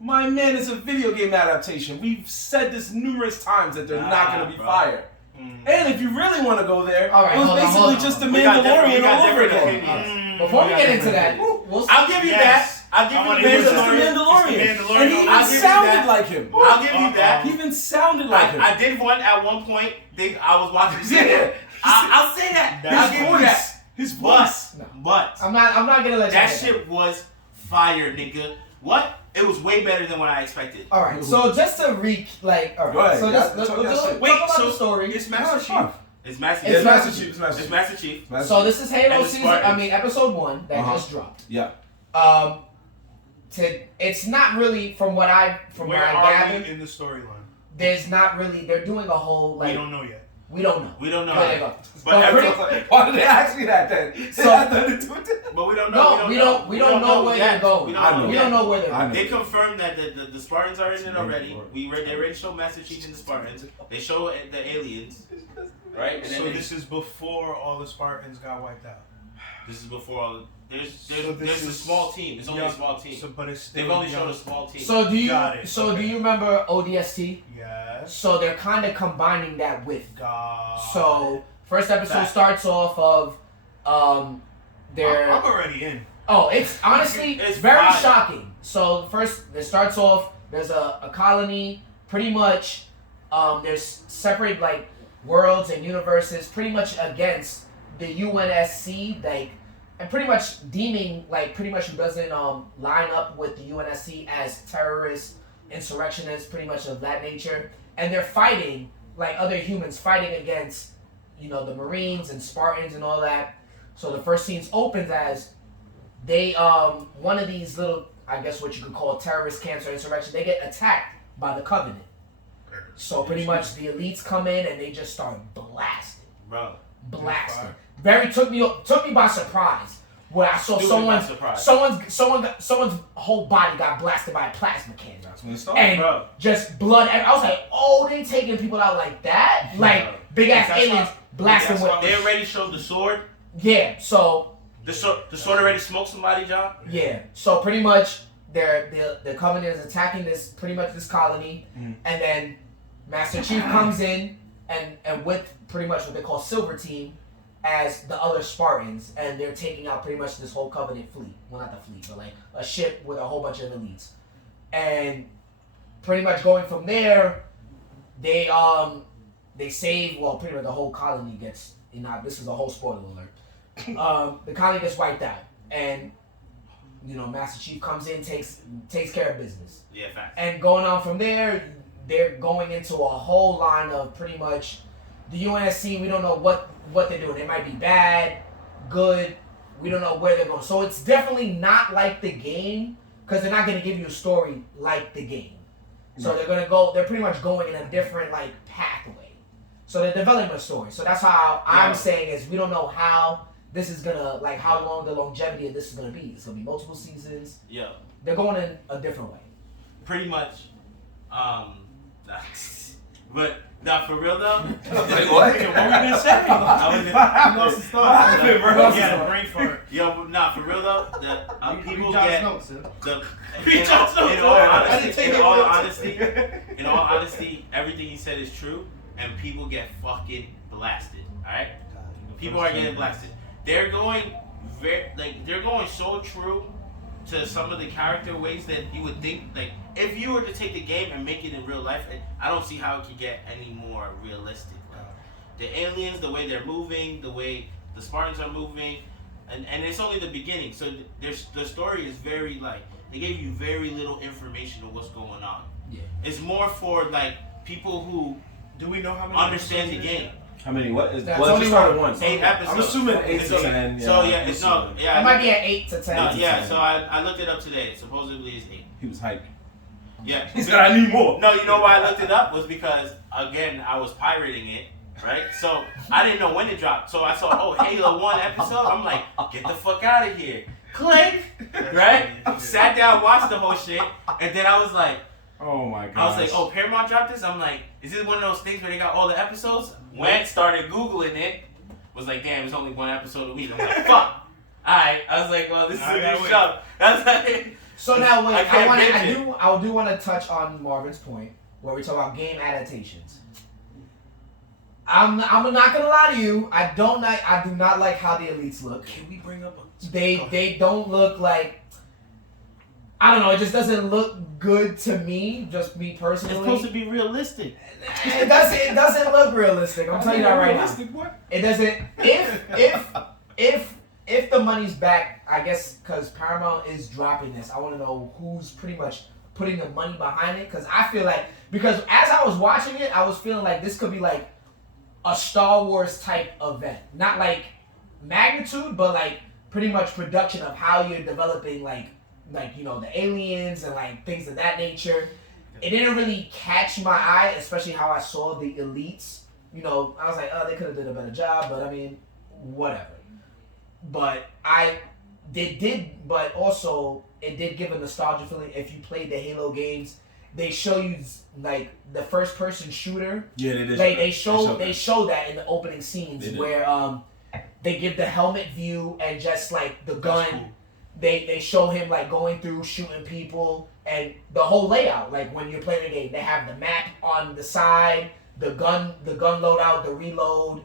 My man, it's a video game adaptation. We've said this numerous times that they're not going to be bro. fire. And if you really want to go there, All right, it was hold on, basically hold on. just the We got different- we Mandalorian got all over different again. opinions. Before we get into that, we'll I'll give you Yes. that. I'll I give wanna you hear It was just the Mandalorian. Mandalorian. It's the Mandalorian. And he even I'll give you sounded that. like him. I'll give you that. He even sounded like him. I did one at one point. I was watching. Yeah. I'll say that. His I'll give you that. voice. His voice. But I'm not gonna let you that get shit was fire, nigga. What? It was way better than what I expected. All right, so just to all right. Go ahead. So Yeah, let's talk talk that shit. about so the story. It's Master It's Chief. fun. It's Master It's Chief. Master Chief. It's Master Chief. So this is Halo And the season. Spartans. Episode 1 that Uh-huh. just dropped. Yeah. It's not really from what I Where are gathered. we in the storyline? There's not really. They're doing a whole like. We don't know yet. We don't know. We don't know. Where they go. But But every- pretty- Why did they ask me that then? It So- had nothing to do with it. But we don't know. No, we don't know where they're yet. going. We don't I know. know. We yet. don't know where they're I going. know. They confirmed that the Spartans are in it That's already. very They already showed Master Chief and the Spartans. They show the aliens, right? And then So they, this is before all the Spartans got wiped out. This is before all. There's a small team. It's only a small team. So, but it's they've only showed a small team. So do you? Do you remember ODST? Yes. So they're kind of combining that with. God. So first episode starts off of, their. I'm already in. Oh, it's honestly it's very fine. shocking. So first, it starts off. There's a colony. Pretty much, there's separate like worlds and universes. Pretty much against the UNSC, like, and pretty much deeming like pretty much who doesn't line up with the UNSC as terrorists, insurrectionists, pretty much of that nature. And they're fighting like other humans, fighting against the Marines and Spartans and all that. So the first scene opens as they one of these little, I guess what you could call terrorist camps or insurrection, they get attacked by the Covenant. So pretty much the elites come in and they just start blasting. Bro. Blasting. Very took me by surprise when I saw someone's whole body got blasted by a plasma cannon. That's when it started. And bro. just blood. I was like, oh, they taking people out like that? Like big ass aliens blasting with. They already showed the sword. Yeah. So the sword already smoked somebody, John. yeah. So pretty much the Covenant is attacking this colony, and then Master Chief comes in and with pretty much what they call Silver Team as the other Spartans, and they're taking out pretty much this whole Covenant fleet. Well, not the fleet, but like a ship with a whole bunch of elites. And pretty much going from there, they save, well, pretty much the whole colony gets, this is a whole spoiler alert. The colony gets wiped out, and Master Chief comes in, takes care of business. Yeah, facts. And going on from there, they're going into a whole line of pretty much the UNSC. We don't know what they're doing. They might be bad, good. We don't know where they're going. So it's definitely not like the game, because they're not going to give you a story like the game. So they're pretty much going in a different like pathway. So they're developing a story. So that's how I'm saying is we don't know how this is gonna, like, how long the longevity of this is gonna be. It's gonna be multiple seasons. Yeah. They're going in a different way. Pretty much. But now for real though. I was like, what? What were you gonna say? I lost the start. Yeah, brain fart. Yo, nah, for real though. The people John's get notes, in all honesty, everything he said is true, and people get fucking blasted. All right, people are getting blasted. They're going they're going so true to some of the character ways that you would think, like, if you were to take the game and make it in real life, I don't see how it could get any more realistic. Like, the aliens, the way they're moving, the way the Spartans are moving, and it's only the beginning. So the story is very, like, they gave you very little information of what's going on. Yeah. It's more for, like, people who Do we know how many understand the episodes it is game. How many? What is? That's Well, it only just started one. once. 8 episodes. I'm assuming 8 It's to okay. 10. So yeah, yeah, I'm it's no, assuming. yeah. It might be at 8 to 10. No, yeah, 10. so I looked it up today. Supposedly it's 8. He was hyped. Yeah. He said, "I need more." No, you know why I looked it up was because, again, I was pirating it, right? So I didn't know when it dropped. So I saw, Halo 1 episode. I'm like, get the fuck out of here. Click, right? Sat down, watched the whole shit, and then I was like, Oh my god. I was like, Paramount dropped this? I'm like, is this one of those things where they got all the episodes? Went, started Googling it, was like, damn, it's only one episode a week. I'm like, fuck. Alright. I was like, well, this is a new show. I was like, So now wait, I do want to touch on Marvin's point where we talk about game adaptations. I'm not gonna lie to you. I do not like how the elites look. can we bring up a... They don't look like, I don't know. It just doesn't look good to me. Just me personally. It's supposed to be realistic. It doesn't look realistic. I'm telling you that right now. It doesn't. If the money's back, I guess because Paramount is dropping this, I want to know who's pretty much putting the money behind it. Because I feel like, because as I was watching it, I was feeling like this could be like a Star Wars type event, not like magnitude, but like pretty much production of how you're developing like the aliens and like things of that nature. It didn't really catch my eye, especially how I saw the elites. I was like, they could have did a better job, but I mean, whatever. But but also it did give a nostalgia feeling. If you played the Halo games, they show you like the first person shooter. Yeah, they did. They show that in the opening scenes where they give the helmet view and just like the gun. Cool. They show him like going through shooting people and the whole layout. Like when you're playing the game, they have the map on the side, the gun loadout, the reload,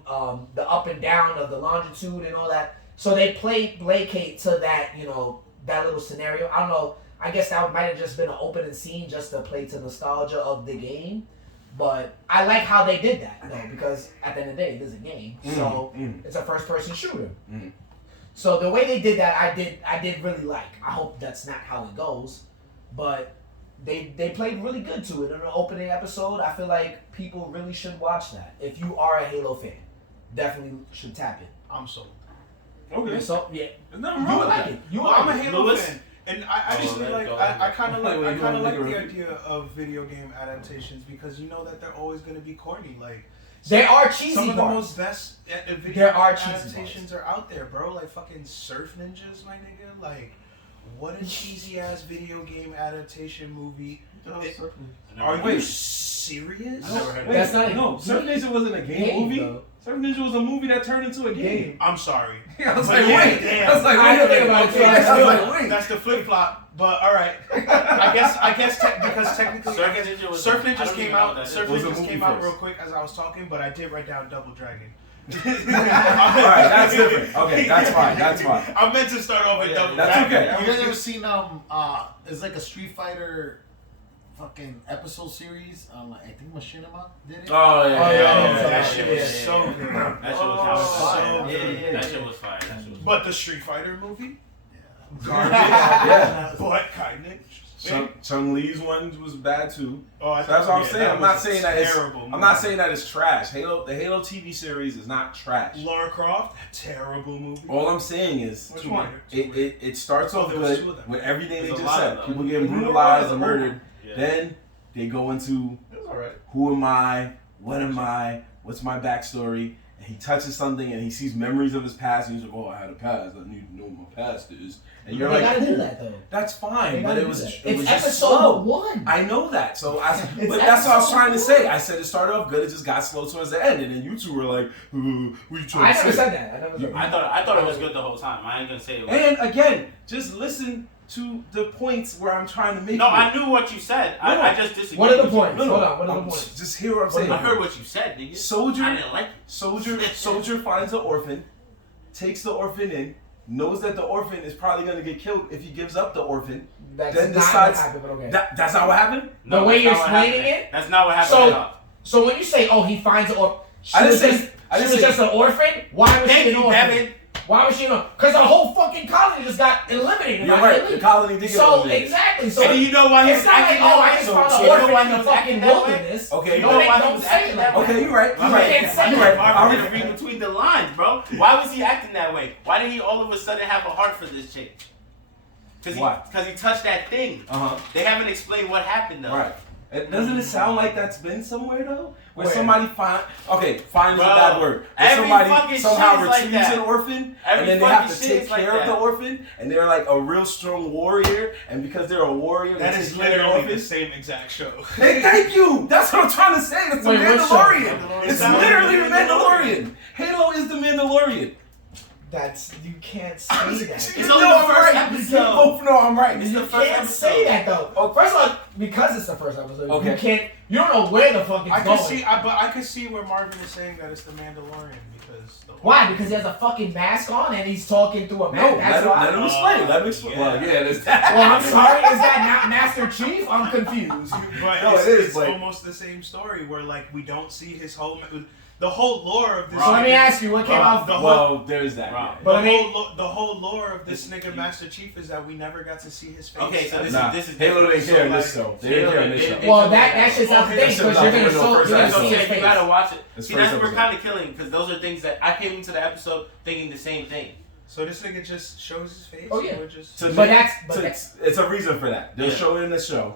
the up and down of the longitude and all that. So they placate to that, you know, that little scenario. I don't know. I guess that might have just been an opening scene just to play to nostalgia of the game. But I like how they did that, though, because at the end of the day, it is a game. So it's a first-person shooter. So the way they did that, I did really like. I hope that's not how it goes, but they played really good to it in the opening episode. I feel like people really should watch that. If you are a Halo fan, definitely should tap it. I'm sold. Okay. So yeah, There's nothing you wrong would with like that. it. You would Well, I'm a like it. Halo Lewis? fan, and I actually Oh, like. go I ahead. kind of like. Wait, I kind of like go the ahead. idea of video game adaptations because you know that they're always going to be corny. Like There are cheesy some of the parts. most best video There are game cheesy adaptations are out there, bro. Like fucking Surf Ninjas, my nigga. Like, what a cheesy ass video game adaptation movie. Are you Wait. serious? I never heard of Wait, That's not- no. Surf Ninja wasn't a game movie. though. Surf Ninja was a movie that turned into a game. I'm sorry. I was But like, yeah, wait. damn. I was like, I wait know a minute. about it, too. Okay, I was like, wait. That's the flip flop. But all right, I guess because technically, Surf I guess Ninja was- Surf I Ninjas don't came even know what out. that is. Surf It was a Ninjas movie came out first. real quick as I was talking, but I did write down Double Dragon. All right, that's different. Okay, that's fine. That's fine. I meant to start off with Yeah, Double that's Dragon. okay. You guys ever seen it's like a Street Fighter fucking episode series? I think Machinima did it. Oh yeah. Oh, yeah. That shit was Yeah. so good. That shit was Oh, fire. so Yeah, good. that shit was fire. That shit was But the Street Fighter movie, Yeah. Yeah. but kinda. Chung Lee's one was bad too. Oh, I So that's what I'm yeah, saying. that I'm not was saying that it's. terrible I'm movie. not saying that it's trash. The Halo TV series is not trash. Lara Croft, terrible movie. All I'm saying is Which one? it starts Oh, off there was good two of them. with everything There's they a just lot said. of them. People getting Mhm. brutalized and murdered. Yeah. Then they go into It was alright. who am I? What am I? What's my backstory? And he touches something and he sees memories of his past and he's like, oh, I had a past. I need to know what my past is. And you're They like, gotta do cool. that though. That's They fine, but gotta it do was that. it It's was just episode slow. 1. I know that, so It's but that's what I was episode trying to 1. say. I said it started off good, it just got slow towards the end, and then you two were like, "What you I trying to never say?" said that. I never said I that. thought it was good the whole time. I ain't gonna say it was. And again, just listen to the points where I'm trying to make. No, here. I knew what you said. No. I just disagreed. What are the with you. points? No, Hold on. What are the I'm- points? Just hear what I'm saying. I heard what you said, nigga. Soldier, I didn't like it. soldier finds an orphan, takes the orphan in, knows that the orphan is probably gonna get killed if he gives up the orphan. That's then not decides what happened, but okay. that's not what happened. No, The way that's you're not what explaining happened. it? That's not what happened So- at all. So when you say, oh, he finds an orphan, she I didn't was say- just, I she didn't was say- just an orphan? Why was Thank she an you, orphan? Devin. Why was she an orphan? Because the whole fucking colony just got eliminated. You're by right. elite. The colony did get So, eliminated. exactly. So And you know why he it's was not like, acting oh, that I way? just So- found so an you know orphan why in he the was fucking acting that way? wilderness. Okay, No, you know why he don't was say acting that. that way? Okay, you're right. You're You right. can't say You're that. right. Marvin I'm- didn't read between the lines, bro. Why was he acting that way? Why did he all of a sudden have a heart for this chick? Why? Because he touched that thing. Uh-huh. They haven't explained what happened though. Right. Doesn't it sound like that's been somewhere though? Where Where? somebody finds a Bro, bad word. Where every somebody fucking somehow shit is like retrieves that. an orphan Every and then they have fucking to shit take is like care of the that. orphan and they're like a real strong warrior and because they're a warrior That they is take care of the literally the orphan. same exact show. Hey, thank you! That's what I'm trying to say. It's the Wait, what show? Mandalorian. It's Mandalorian. literally the Mandalorian. Halo is the Mandalorian. That's, you can't say that. It's You only know the I'm first right. episode. You both know I'm right. It's You the first can't episode. say that though. Oh. First of all, because it's the first episode, Okay. you can't. You don't know where the fuck it's I going. can see, but I can see where Marvin is saying that it's the Mandalorian because the Why? Because he has a fucking mask on and he's talking through a No, mask. That's why. let him explain. Let him explain. yeah. Well, yeah, there's that. Well, I'm sorry. Is that not Master Chief? I'm confused. But No, it's, it is, it's like- almost the same story where like we don't see his whole the whole lore of this. So let me nigga- ask you, what came out? the whole, Well, there's that. Right. yeah. But I the, mean- the whole lore of this nigga Master Chief is that we never got to see his face. Okay, so this Nah, is Halo didn't care in So, this like, show. They didn't care in this Halo- show. Well, that's just not the thing That's because not you're gonna the show. first You're gonna That's episode. see okay. his You face. gotta watch it. It's See, first that's we're episode. kind of killing because those are things that I came into the episode thinking the same thing. So this nigga just shows his face. Oh, yeah. Or just, So But they- that's- but so that's- it's a reason for that. They'll Yeah. show it in the show.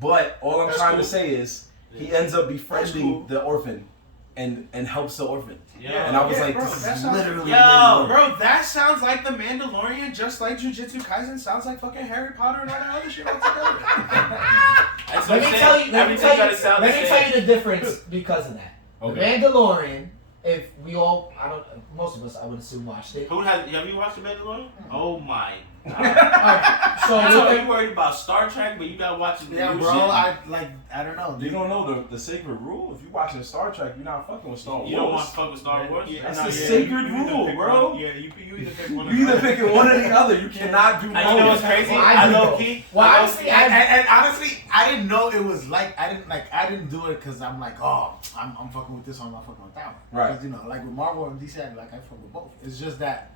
But all I'm That's trying cool. to say is he ends up befriending cool. the orphan and helps the orphan. Yeah. And I was Yeah, like, bro, this that is sounds- literally Yo, Mandalorian. bro, that sounds like the Mandalorian, just like Jujutsu Kaisen sounds like fucking Harry Potter and all that other shit altogether. That's what Let I'm me saying. tell you. Everything gotta sound the Let me same. tell you the difference because of that. Okay. The Mandalorian, if most of us, I would assume, watched it. Have you watched The Mandalorian? Oh my God. So you worried about Star Trek, but you gotta watch the Yeah, new bro. shit. I don't know. You don't know the sacred rule. If you watching Star Trek, you're not fucking with Star Wars. You don't want to fuck with Star Wars? That's the sacred rule, bro. You either pick one. You either picking one or the other. You cannot do both. You know what's crazy? Well, I low key. Well, honestly, And honestly, I didn't know it was I didn't do it because I'm like, oh, I'm fucking with this one, I'm not fucking with that one. Right. Because, you know, like with Marvel and DC, I fuck with both. It's just that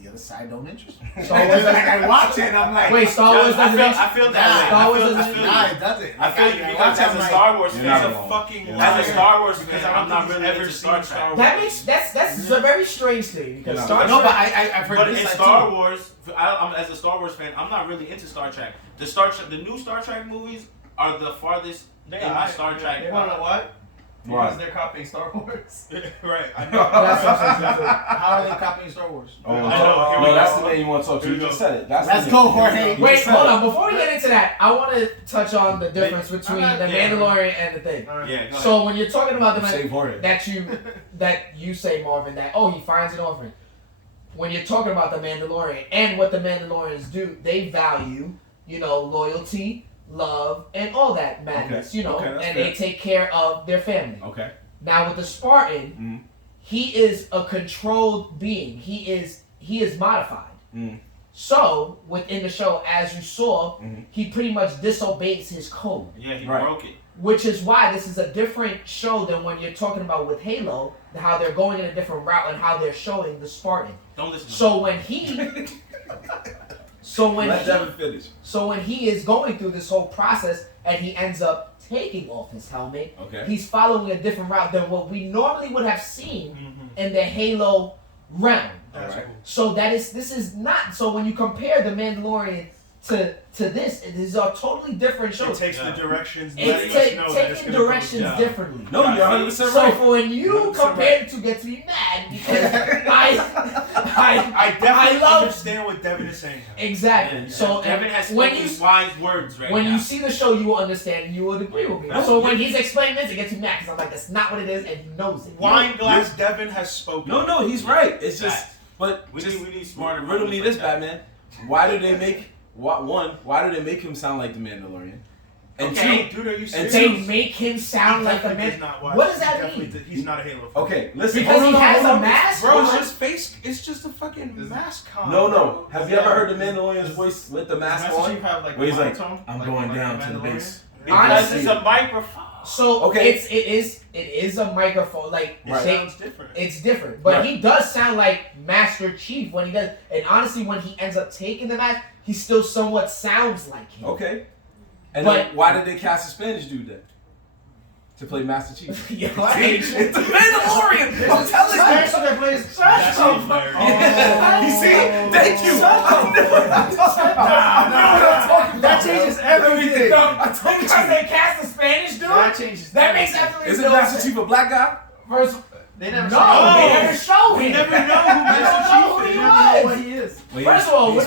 the other side don't interest me. Star Wars I watch it and I'm like, wait, Star Wars doesn't. I feel that. Star Wars I doesn't. feel nah, you. it doesn't. I feel you because as a like, Star Wars You're fan, not It's a wrong. fucking Yeah. as a Star Wars Because fan, I don't I'm not think really he's into ever Star seen Star Trek. Wars. That makes that's a very strange thing because Yeah. Star No, but Trek. I've heard But this in side Star too. Wars, as a Star Wars fan, I'm not really into Star Trek. The new Star Trek movies are the farthest in my Star Trek. You want to know why? Why? Because they're copying Star Wars. Right. I know. That's what I'm saying. How are they copying Star Wars? Oh, I know. Here we no, that's go. the name you want to talk to. Here You we just go. said it. That's Let's the go, name. Jorge. You Wait, just said hold it. on. Before we get into that, I want to touch on the difference between the yeah. Mandalorian and the thing. All right. Yeah, go ahead. So when you're talking about the Save Jorge. that you say, Marvin, that he finds an orphan. When you're talking about the Mandalorian and what the Mandalorians do, they value, loyalty, love, and all that madness, Okay. Okay, that's and fair. they take care of their family. Okay. Now with the Spartan, he is a controlled being. He is modified. So within the show, as you saw, he pretty much disobeys his code. Yeah, he Right. broke it. Which is why this is a different show than when you're talking about with Halo, how they're going in a different route and how they're showing the Spartan. Don't listen to So when he, Let Devin finish. so when he is going through this whole process and he ends up taking off his helmet, Okay. he's following a different route than what we normally would have seen in the Halo realm. That's Alright. cool. So this is not. So when you compare the Mandalorian to this, these are totally different It shows. takes the directions. It's letting us know that it's taking gonna go directions down. differently. No, you're 100% So right. for when you 100% compare the two, get to be mad because I definitely love understand what Devin is saying. exactly. Yeah. So Devin has when spoken you wise words right when now. you see the show, you will understand and you will agree with me. So when he's explaining this, it gets you mad because I'm like, that's not what it is, and he knows it. Wine glass Devin has spoken. No, he's right. It's just, Facts. but We just need smarter riddle me movies this, like that. Batman. Why do they make why do they make him sound like the Mandalorian? And Okay. Dude, are you And serious? They make him sound He like a definitely man. does not watch. What does He that definitely mean? did- He's not a Halo fan. okay, listen. Because he has a hold on. mask. Bro, on? it's just face. It's just a fucking mask con. No. bro. Have you ever heard the Mandalorian's voice with the mask Master on? Chief have like Where he's a like, monotone, I'm like going a down to the Mandalorian? base. Because Honestly- it's a microphone. So Okay. it is a microphone. Like It Right. sounds different. it's different, but Right. he does sound like Master Chief when he does. And honestly, when he ends up taking the mask, he still somewhat sounds like him. Okay. And But- then why did they cast a Spanish dude then? To play Master Chief. Yo, I hate you. It's the Mandalorian! I'm telling you! That's that plays. That's hilarious. You see? Thank you! That changes everything. I told Because you! they cast a Spanish dude. That changes. That makes everything. absolutely Isn't no Master sense. Chief a black guy? First, They never. no, say- they never show We him. never know who We don't know who Master he Chief We don't know what was. he is. Well, First of all, he's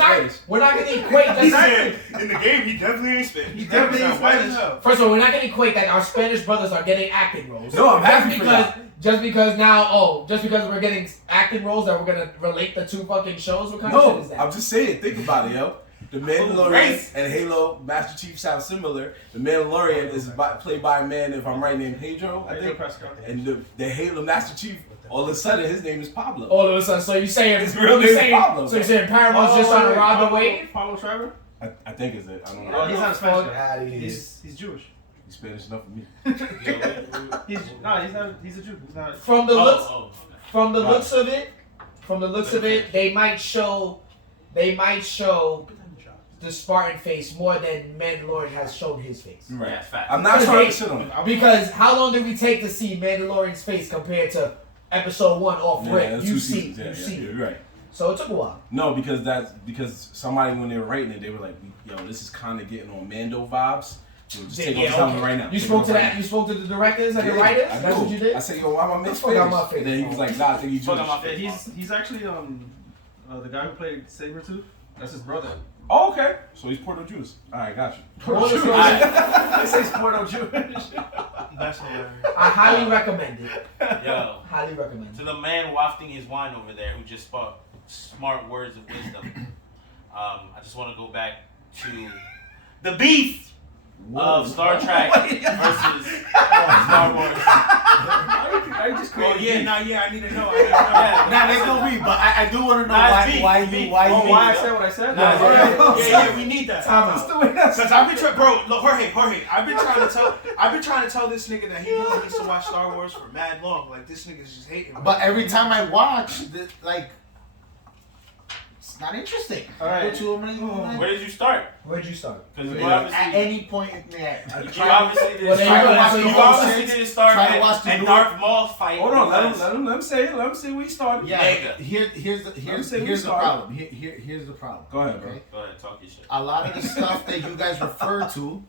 we're not Spanish. gonna equate is. He that. said in the game he definitely ain't Spanish. He definitely ain't white as Spanish. hell. First of all, we're not gonna equate that our Spanish brothers are getting acting roles. No, I'm happy for because that. just because we're getting acting roles that we're gonna relate the two fucking shows. What kind of shit No, is that? I'm just saying, think about it, yo. The Mandalorian Right. and Halo Master Chief sound similar. The Mandalorian is played by a man, if I'm right, named Pedro, I think. And the Halo Master Chief, all of a sudden, his name is Pablo. All of a sudden, so you saying His real name is Pablo. So you're saying Paramount's just trying to ride the wave? Pablo Schreiber? I think it's it. I don't Oh, know. he's not Fuck Spanish. outta here. He's Jewish. He's Spanish enough for me. He's not. He's a Jew. He's not. From the looks, Oh, from the Right. looks of it, they might show the Spartan face more than Mandalorian has shown his face. Right. Yeah, fact. I'm not trying to shit on him. Because how long did we take to see Mandalorian's face compared to episode 1 off rip? that's You two see, seasons. you Yeah, see. you're right. So it took a while. No, because somebody, when they were writing it, they were like, yo, this is kind of getting on Mando vibes. So just take off his helmet right now. You spoke to that. You spoke to the directors and the writers. I That's know. what you did. I said, yo, why am I mixed Fuck out Spanish? my face, And then he was bro. like, nah, I think he's Fuck Jewish. out my Yeah, face. he's actually the guy who played Sabretooth. That's his brother. Oh, okay. So he's Puerto Jewish. All right, got you. What was They say he's Puerto Jewish. That's hilarious. I highly recommend it. Yo, Highly recommend to it. the man wafting his wine over there who just spoke smart words of wisdom. I just want to go back to the beef of Star Trek versus Star Wars. I just Oh created I need to know. Nah, there's no beef, but I do want to know why you I said what I said? Yeah, we need that. Time out. Because I've been Jorge, I've been trying to tell this nigga that he really needs to watch Star Wars for mad long. Like this nigga's just hating. But every time I watch, it's not interesting. All right. Where did you start? Where'd you start? Because you At obviously, any point, you obviously didn't Well, there start. you go. So You you obviously watch- didn't start try to watch the and new- Darth Maul fight. Hold on, because- let him say where he started. Yeah. Nigga. Here's the start. problem. Here's the problem. Go ahead, bro. Okay? Go ahead, talk your shit. A lot of the stuff that you guys refer to,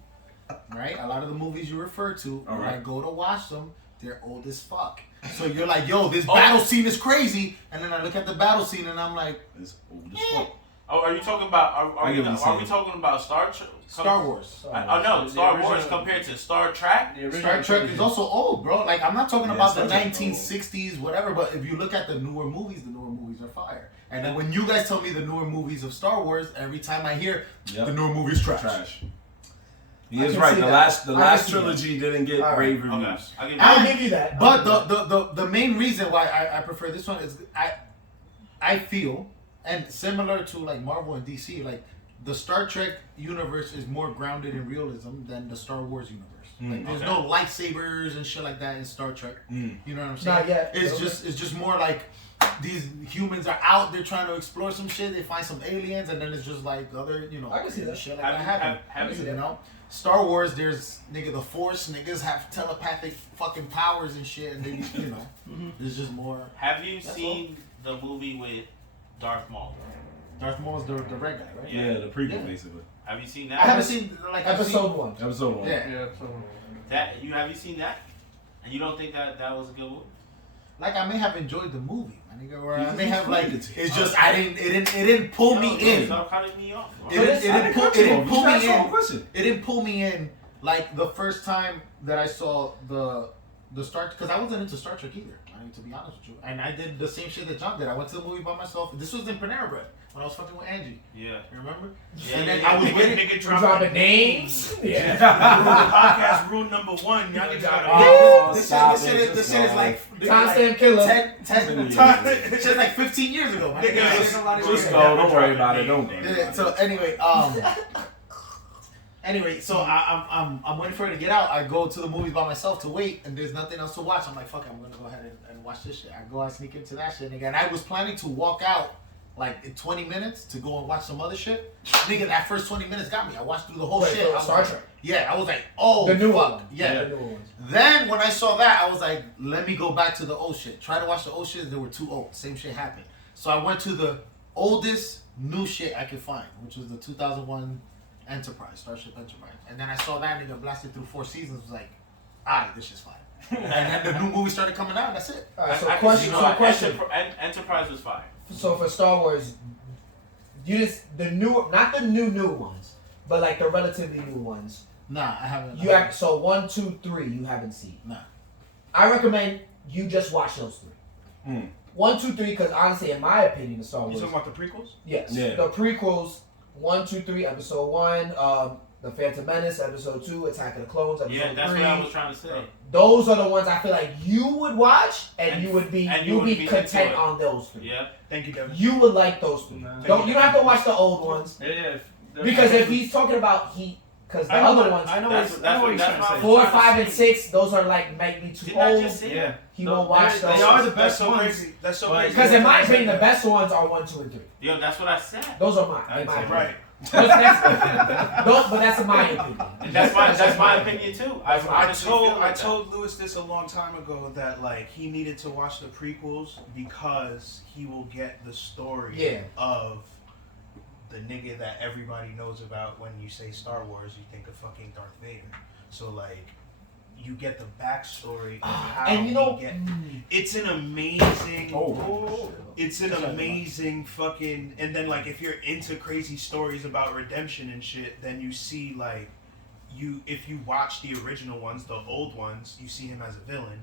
right? A lot of the movies you refer to, when I right. go to watch them, they're old as fuck. So you're like, yo, this battle scene is crazy, and then I look at the battle scene and I'm like, It's old as fuck. Oh, are you talking about? Are I get what you're we saying. talking about Star Trek? Star Wars. Oh no, The Star Wars original- compared to Star Trek. The original Star Trek trilogy. is also old, bro. Like, I'm not talking Yeah, about the Star Trek is 1960s, whatever, but if you look at the newer movies are fire. And then when you guys tell me the newer movies of Star Wars, every time I hear the newer movies trash. He I is can right. see The that. last I can see trilogy didn't get All right. rave Okay, reviews. I'll give you I'll give you that. But the main reason why I prefer this one is I feel, and similar to like Marvel and DC, like the Star Trek universe is more grounded in realism than the Star Wars universe. Like there's no lightsabers and shit like that in Star Trek. You know what I'm saying? Not yet. It's just more like these humans are out, they're trying to explore some shit, they find some aliens, and then it's just like other, I can see that. shit like that happen. have You know? Star Wars, there's the Force, niggas have telepathic fucking powers and shit, and they, there's just more. Have you seen the movie with Darth Maul? Darth Maul's the red guy, right? Yeah, the prequel Yeah. basically. Have you seen I that? haven't seen Episode 1. Episode 1. Yeah. Yeah, so Have you seen that? And you don't think that was a good movie? Like I may have enjoyed the movie, my nigga, or I You may just have like explained it to it's me. just it didn't pull me in. Stop cutting me off. It didn't pull me in. Question. It didn't pull me in like the first time that I saw the Star, because I wasn't into Star Trek either. I mean, to be honest with you, and I did the same shit that John did. I went to the movie by myself. This was in Panera Bread when I was fucking with Angie. Yeah. You remember? Yeah, And then yeah, I was yeah. waiting. Nigga Dropping names. Yeah. Podcast rule number 1. Y'all niggas gotta. Oh, This stop shit it, is just like Timestamp killer. 10 this shit is like 15 years ago. Man. Just go. Don't worry about it. Don't. Yeah, so anyway, so I'm waiting for her to get out. I go to the movies by myself to wait, and there's nothing else to watch. I'm like, fuck it, I'm gonna go ahead and watch this shit. I go and sneak into that shit, nigga. And I was planning to walk out like in 20 minutes to go and watch some other shit. Nigga, that first 20 minutes got me. I watched through the whole Wait, shit. so I was Star like- Trek? Yeah, I was like, oh, The new fuck. one. Yeah. The new ones. Then when I saw that, I was like, let me go back to the old shit. Try to watch the old shit, they were too old. Same shit happened. So I went to the oldest new shit I could find, which was the 2001 Enterprise, Starship Enterprise. And then I saw that nigga blasted through 4 seasons, was like, alright, this shit's fine. And then the new movie started coming out, and that's it. Alright, so I can question. see So why. question. Enterprise was fire. So for Star Wars, you just the new, not the new ones, but like the relatively new ones. Nah, I haven't. You have so 1, 2, 3. You haven't seen. Nah. I recommend you just watch those 3. 1, 2, 3, because honestly, in my opinion, the Star Wars. You talking about the prequels? Yes. Yeah. The prequels, 1, 2, 3, Episode 1, The Phantom Menace, Episode 2, Attack of the Clones, Episode 3. Yeah, that's what I was trying to say. Those are the ones I feel like you would watch, and you would be and be content into it. on those 3. Yeah. Thank you, Devin. You would like those 3. Nah. You don't have to watch the old ones yeah. because if he's talking about because the other ones, I know That's what he's that's trying to say. 4, 5, and 6, those are like might be too Didn't I old. just say Yeah. He No, won't watch they those. are the That's best so ones. crazy. That's so But- crazy. Because in my opinion, the best ones are 1, 2, and 3. Yo, that's what I said. Those are mine. I'd In my say opinion. Right. But that's my opinion. And that's my opinion too. I honestly feel like that. told Lewis this a long time ago that like he needed to watch the prequels because he will get the story of the nigga that everybody knows about. When you say Star Wars, you think of fucking Darth Vader. So like you get the backstory of how And you know, we get. It's an amazing. Oh. It's an amazing fucking, and then like if you're into crazy stories about redemption and shit, then you see like if you watch the original ones, the old ones, you see him as a villain,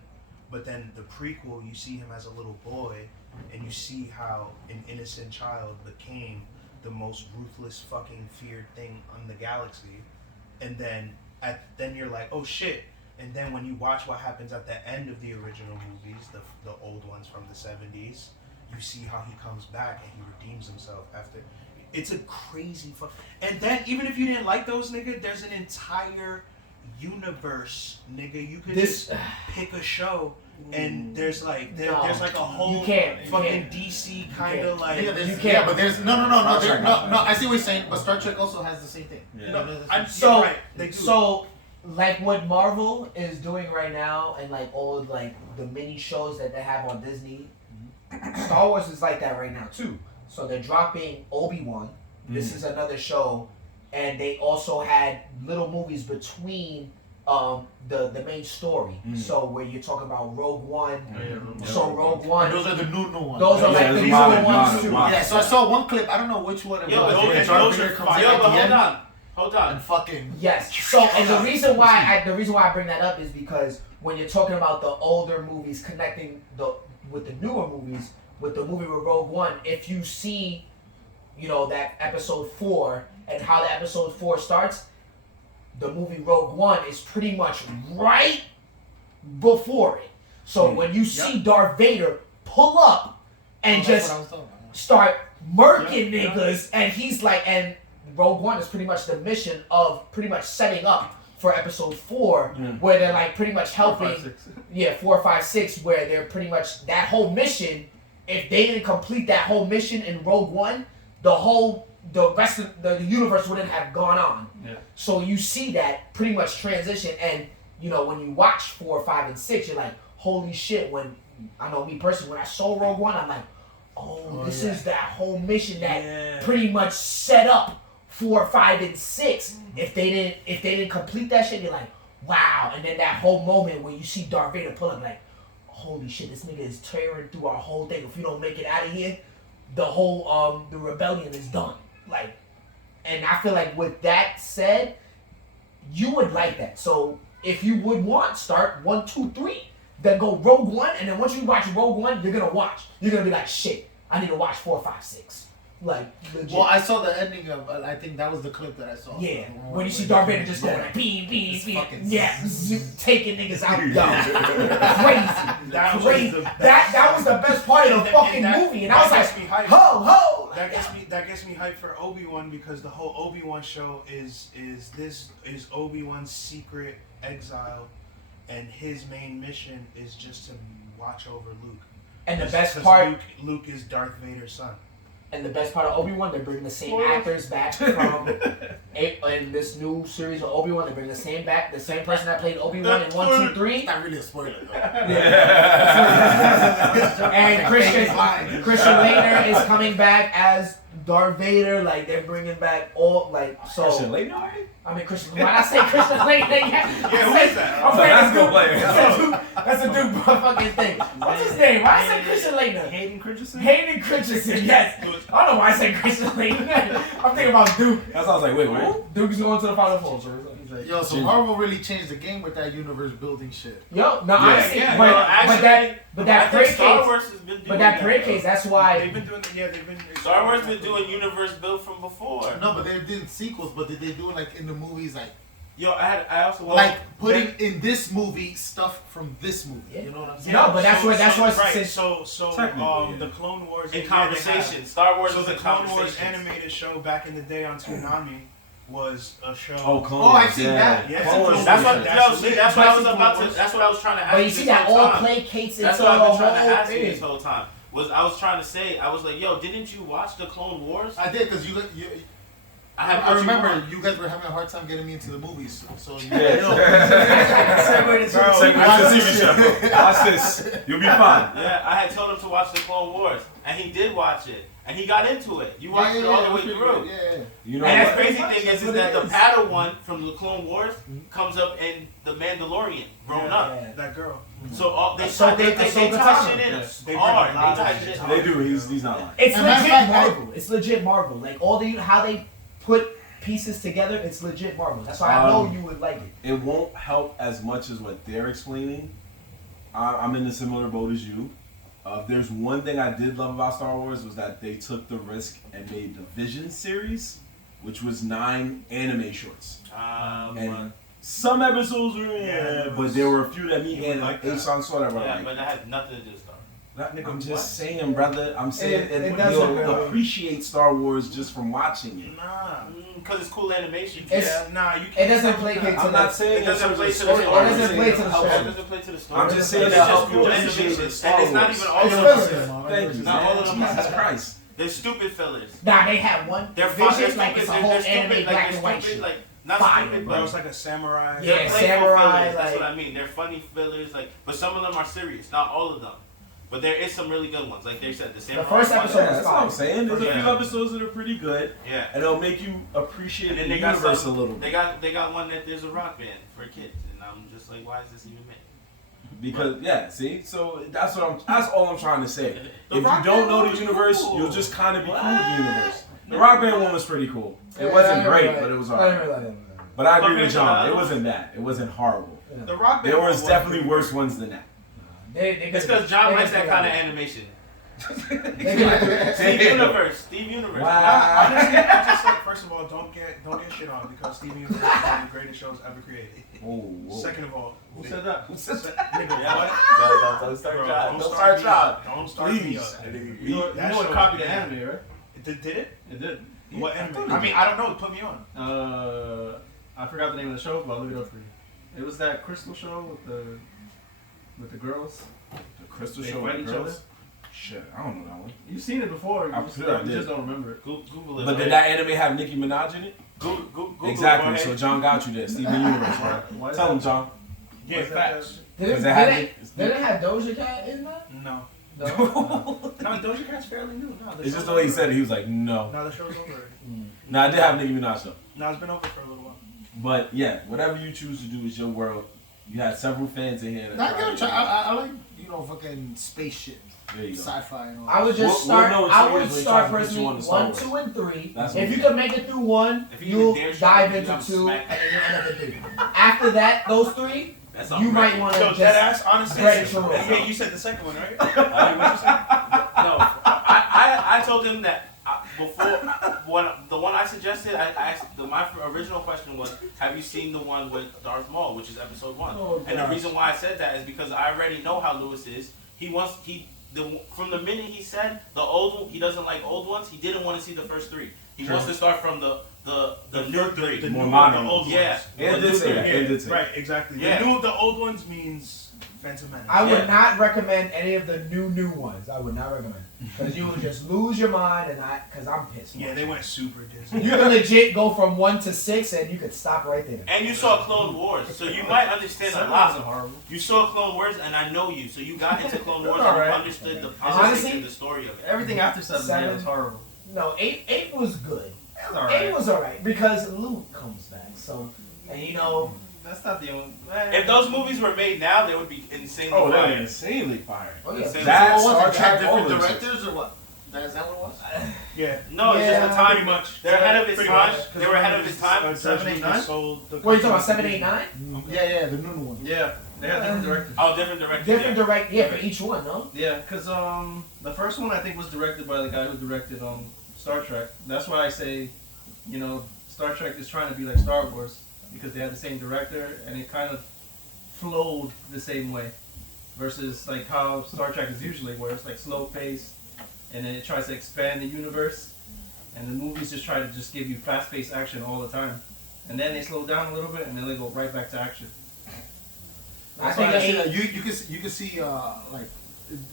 but then the prequel, you see him as a little boy, and you see how an innocent child became the most ruthless fucking feared thing on the galaxy, and then you're like, oh shit. And then when you watch what happens at the end of the original movies, the old ones from the 70s, you see how he comes back and he redeems himself after. It's a crazy fuck. And then even if you didn't like those, nigga, there's an entire universe, nigga. You could just pick a show, and there's like there's like a whole fucking DC kind of like. You can't. Yeah, but there's no. I see what you're saying, but Star Trek also has the same thing. Yeah. So like what Marvel is doing right now, and like all like the mini shows that they have on Disney, Star Wars is like that right now too. So they're dropping Obi-Wan. This is another show, and they also had little movies between the main story. So where you're talking about Rogue One. So Rogue One. And those are the new ones. Those are like the new ones too. Yeah. So I saw one clip. I don't know which one it was. Hold on. And fucking yes. So and the reason why I bring that up is because when you're talking about the older movies connecting with the newer movies, with the movie with Rogue One, if you see, that episode 4 and how the episode 4 starts, the movie Rogue One is pretty much right before it. So when you see Darth Vader pull up and just start murking niggas, and he's like, and Rogue One is pretty much the mission of pretty much setting up for episode 4, where they're like pretty much helping. 4, 5, 6, where they're pretty much that whole mission. If they didn't complete that whole mission in Rogue One, the rest of the universe wouldn't have gone on. Yeah. So you see that pretty much transition, and when you watch 4, 5, and 6, you're like, holy shit. When I know me personally, when I saw Rogue One, I'm like, this is that whole mission that pretty much set up 4, 5, and 6. If they didn't complete that shit, you're like, wow. And then that whole moment where you see Darth Vader pull up, like, holy shit, this nigga is tearing through our whole thing. If we don't make it out of here, the whole the rebellion is done. Like, and I feel like with that said, you would like that. So if you would want, start 1, 2, 3, then go Rogue One, and then once you watch Rogue One, you're gonna be like, shit, I need to watch 4, 5, 6. Like, legit. Well, I saw the ending of, I think that was the clip that I saw. Yeah, when you see Darth Vader just going like, beam, taking niggas out. Crazy. That was the best part of the fucking movie, and I was like, ho. That gets me hyped for Obi-Wan, because the whole Obi-Wan show is Obi-Wan's secret exile, and his main mission is just to watch over Luke. And the best part, Luke is Darth Vader's son. And the best part of Obi-Wan, they're bringing the same actors back from in this new series of Obi-Wan. They're bringing the same person that played Obi-Wan in 1, 2, 3. It's not really a spoiler though. And Christian Laettner is coming back as Darth Vader. Like, they're bringing back all, like, so. Christian Laettner? I mean, Why did I say Christian Laettner? Yeah, who is that? That's a Duke fucking thing. What's his name? Why did I say Christian Laettner? Hayden Christensen, yes. I don't know why I said Christian Laettner. I'm thinking about Duke. That's why I was like, wait, what? Duke's going to the Final Four. So Marvel really changed the game with that universe building shit. Honestly, but that parade case, that's why they've been doing. Star Wars been doing universe build from before. No, but they did sequels, but did they do it like in the movies, like? I also like putting in this movie stuff from this movie. Yeah. You know what I'm saying? No, but that's what. Right. So the Clone Wars in conversation. Star Wars. So the Clone Wars animated show back in the day on Toonami was a show. I've seen that. Yeah, that's what I was about to. That's what I was trying to ask. But you see that all placates into That's what I've been trying to ask you this whole time. I was trying to say, I was like, yo, didn't you watch the Clone Wars? I did, because I remember you guys were having a hard time getting me into the movies, so Watch this. You'll be fine. Yeah, I had told him to watch the Clone Wars, and he did watch it, and he got into it. You watched it all the way through. Yeah. You know, and the crazy thing is that the Padawan from the Clone Wars comes up in the Mandalorian, grown up. That girl. So they tie shit in hard. They do. He's not lying. It's legit Marvel. Like how they put pieces together, it's legit Marvel. That's why I know you would like it. It won't help as much as what they're explaining. I'm in a similar boat as you. There's one thing I did love about Star Wars was that they took the risk and made the Vision series, which was 9 anime shorts. And some episodes were but there were a few that me and A-Song saw that were like. But that had nothing to do with Star Wars. I'm just saying, brother. I'm saying you'll appreciate Star Wars just from watching it. Nah. Because it's cool animation. You can't. It doesn't placate to I'm not saying it doesn't play to the story. story. It doesn't play to the story. It doesn't play to the story. I'm just saying it's that just cool appreciate animation. Star And it's not Wars. even all of It's them. Thank you. Not all of them. Jesus Christ. They're stupid fillers. Nah, they have one They're Vision, like it's a whole anime black and white shit. Like, not Fire, stupid, But it but was like a samurai. Yeah, they're playful samurai, fillers. That's like- what I mean. They're funny fillers, like, but some of them are serious. Not all of them. But there is some really good ones. Like they said, the samurai. first one- episode Yeah, that's what I'm saying. There's a few Yeah. episodes that are pretty good, Yeah. and it'll make you appreciate And the then they got universe some, a little They bit. got one that there's a rock band for kids, and I'm just like, why is this even made? Because see, so that's all I'm trying to say. The If you Rock don't Band know one the was universe, cool. you'll just kind of be cool with the What? universe. The Rock Band one was pretty cool. It Yeah, wasn't I didn't great, really but it was I didn't alright. really like it. But I agree Compared with to John. the It other wasn't bad. It wasn't horrible. The Rock Band There was one definitely pretty worse good. ones than that. It's because John likes that kind of animation. They Steve Universe. Steve Universe. Wow. Honestly, I just like, first of all, don't get shit on because Steven Universe is one of the greatest shows ever created. Whoa. Second of all, Who said that? nigga, Yeah. what? Don't start Bro, John. don't Don't start start me John. up. Don't start me Please. up. You know That it show- copied the anime, right? Did it? It did. What anime? thought it I mean, did. I don't know. Put me on. I forgot the name of the show, but I'll look it up for you. It was that Crystal show with the girls. The Crystal They Show fight with each girls? other? Shit, I don't know that one. You've seen it before. I'm sure I You did. just don't remember it. Google it. But did that anime have Nicki Minaj in it? Google Exactly. it, So John got you there. Steven Universe, right? Why is Tell him, that? John. Yeah, What's that? facts. Did it have Doja Cat in that? No. No. No, Doja Cat's fairly new. No, It's just the way he said it. He was like, no. No, the show's over. No, I did have Nicki Minaj though. No, it's been over for a little while. But yeah, whatever you choose to do is your world. You had several fans in here. Nah, I That gotta try. I like fucking spaceship, There you go. sci-fi, and all. I would just We'll start. know in I 2 would years when he start tries to put you personally on the Star 1, Wars. 2, and 3. That's If what you can make it through 1, If you you'll even dare dive shoot me, into I'm 2, and smacking. then you'll end up in 3. After that, those 3, That's you on might record. want to Yo, just. dead ass, honestly. Ready to roll. Yeah, you said the second one, right? What you say? No, I told him that before the one I suggested. I asked my original question was, have you seen the one with Darth Maul, which is episode 1? Oh, and the gosh. reason why I said that is because I already know how Lewis is. From the minute he said he doesn't like old ones. He didn't want to see the first 3. He wants to start from the new 3. The More new, modern the old Yeah. ones. And did say that. And did say that. Right, exactly. Yeah. The new, the old ones means Phantom Menace. I would Yeah. not recommend any of the new ones. I would not recommend. Because you would just lose your mind, and because I'm pissed. Yeah, they went super Disney. You can legit go from 1 to 6, and you could stop right there. And you saw Clone Wars, so you might understand a Seven lot. wasn't horrible. You saw Clone Wars, and I know you, so you got into Clone Wars and Alright. you understood the Honestly, politics and the story of it. Everything after 7 Seven. was horrible. No, 8 was good. That's 8 alright. was alright because Luke comes back. So, and That's not the only. If those movies were made now, they would be insanely Oh, they're fire. insanely fire. oh yeah, That So what Star was it? Had Trek, all different of them. directors or what? Is that what it was? Yeah. No, it's Yeah, just the time. pretty much. They're ahead of its Pretty time. much. They were ahead of its time. 7, 8, 9? Sold the What are you talking about? 7, 8, 9? Yeah, the new one. Yeah, they had different directors. Oh, different directors. Different yeah. direct, yeah, for each one, no? Yeah, because the first one I think was directed by the guy who directed Star Trek. That's why I say, Star Trek is trying to be like Star Wars because they had the same director and it kind of flowed the same way. Versus like how Star Trek is usually, where it's like slow paced and then it tries to expand the universe, and the movies just try to just give you fast paced action all the time, and then they slow down a little bit and then they go right back to action. I That's think why I eight- say You can see like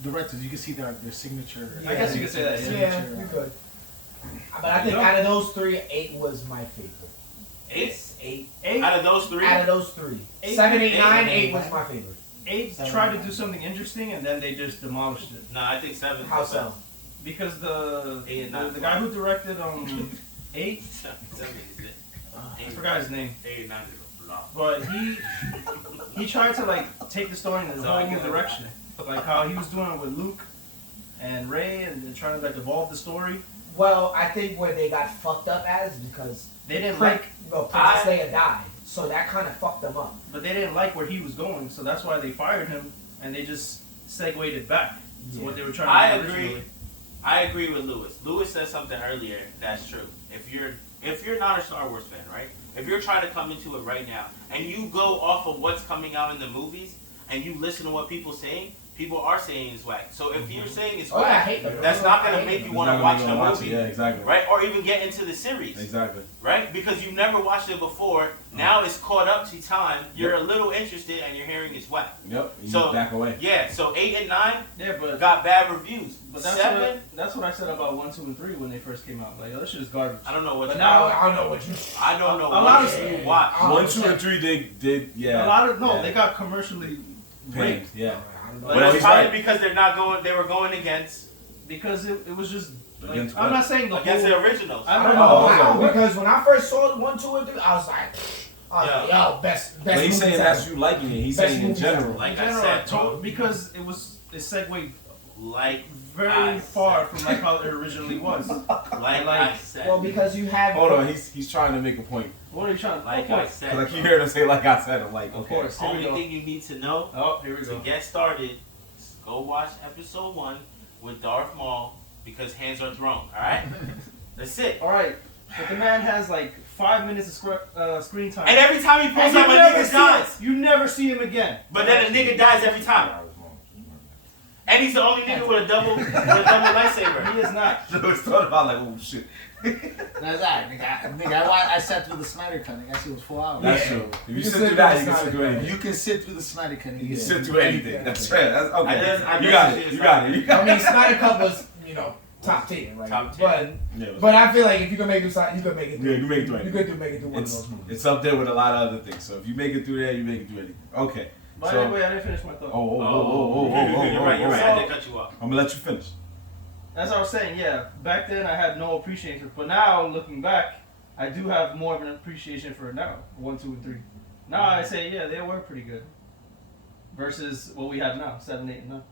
directors. You can see their signature. I guess you could say that, yeah. Yeah, you could. But I think out of those 3, 8 was my favorite. 8? 8. Out of those 3? Out of those 3. Eight. 7, 8, Eight. 9, 8 was my favorite. 8 tried to do something interesting and then they just demolished it. No, I think 7. How so? Because Eight and nine. the guy who directed 8, 7 is it. I forgot his name, 8 and 9 is a flop. but he tried to like take the story in a whole new direction, like how he was doing it with Luke and Rey, and trying to like evolve the story. Well, I think where they got fucked up as because They didn't Princess Leia I- died, so that kind of fucked them up. But they didn't like where he was going, so that's why they fired him, and they just segued it back to what they were trying I to do agree. originally. I agree with Lewis. Lewis said something earlier that's true. If you're not a Star Wars fan, right? If you're trying to come into it right now and you go off of what's coming out in the movies and you listen to what people saying, people are saying it's whack. So if you're saying it's I whack, hate them. that's not gonna I hate make them. you want to watch the movie, Yeah, exactly. right? Or even get into the series, Exactly. right? Because you never watched it before. Now it's caught up to time. You're a little interested and you're hearing it's whack. Yep. You So back away. yeah. So 8 and 9 Yeah, but got bad reviews. But 7. that's what I said about 1, 2, and 3 when they first came out. Like, that shit is garbage. I don't know what. But you now- I don't know what you. I don't know a what lot of- you watch. 1, 2, and 3 did yeah. A lot of yeah. they got commercially Pain, raped yeah. But Well, it's he's probably right. because they were going against because it was just. Like, Against I'm what? not saying the against whole. the originals. I I don't don't know. know how, what? because when I first saw 1, 2, and 3, I was like, yo, best. But he's saying movies that's ever. you liking it. He's Best saying in movies general. ever. Like In I general, said, told because it segued like very I far said. from like how it originally was. like I said, Well, because you have. Hold on, he's trying to make a point. What are you trying to? like oh, I boy. said. Cause I keep hearing him say like I said. I'm like, Of okay. course. Here we Only go. thing you need to know Oh, here we to go. get started, is go watch episode 1 with Darth Maul because hands are thrown. All right, that's it. All right, but the man has like 5 minutes of screen time. And every time he pulls And up, a nigga dies. You never see him again. But then a nigga dies every time. And he's the only nigga with a double lightsaber. He is not. So it's thought about like, oh shit. That's that, nigga. I sat through the Snyder Cut. Nigga, that shit was 4 hours. That's Yeah. true. If You you can sit sit through that, through you can the sit through Snyder anything. You can sit through the Snyder Cut. You can Yeah. sit through anything. That's right. That's I okay. just You got see it. the You got it. You I got mean, it. Snyder Cut was, top 10, right? Top 10. Yeah, But I feel like if you can make it, you can make it. Yeah, you make it through You anything. could make it through one of It's those movies. it's up there with a lot of other things. So if you make it through there, you make it through anything. Okay. By So- the way, I didn't finish my thought. You're right. I had to cut you off. I'm gonna let you finish. As I was saying, yeah, back then I had no appreciation, but now looking back, I do have more of an appreciation for it now. 1, 2, and 3. Now I say, yeah, they were pretty good. Versus what we have now, 7, 8, and 9.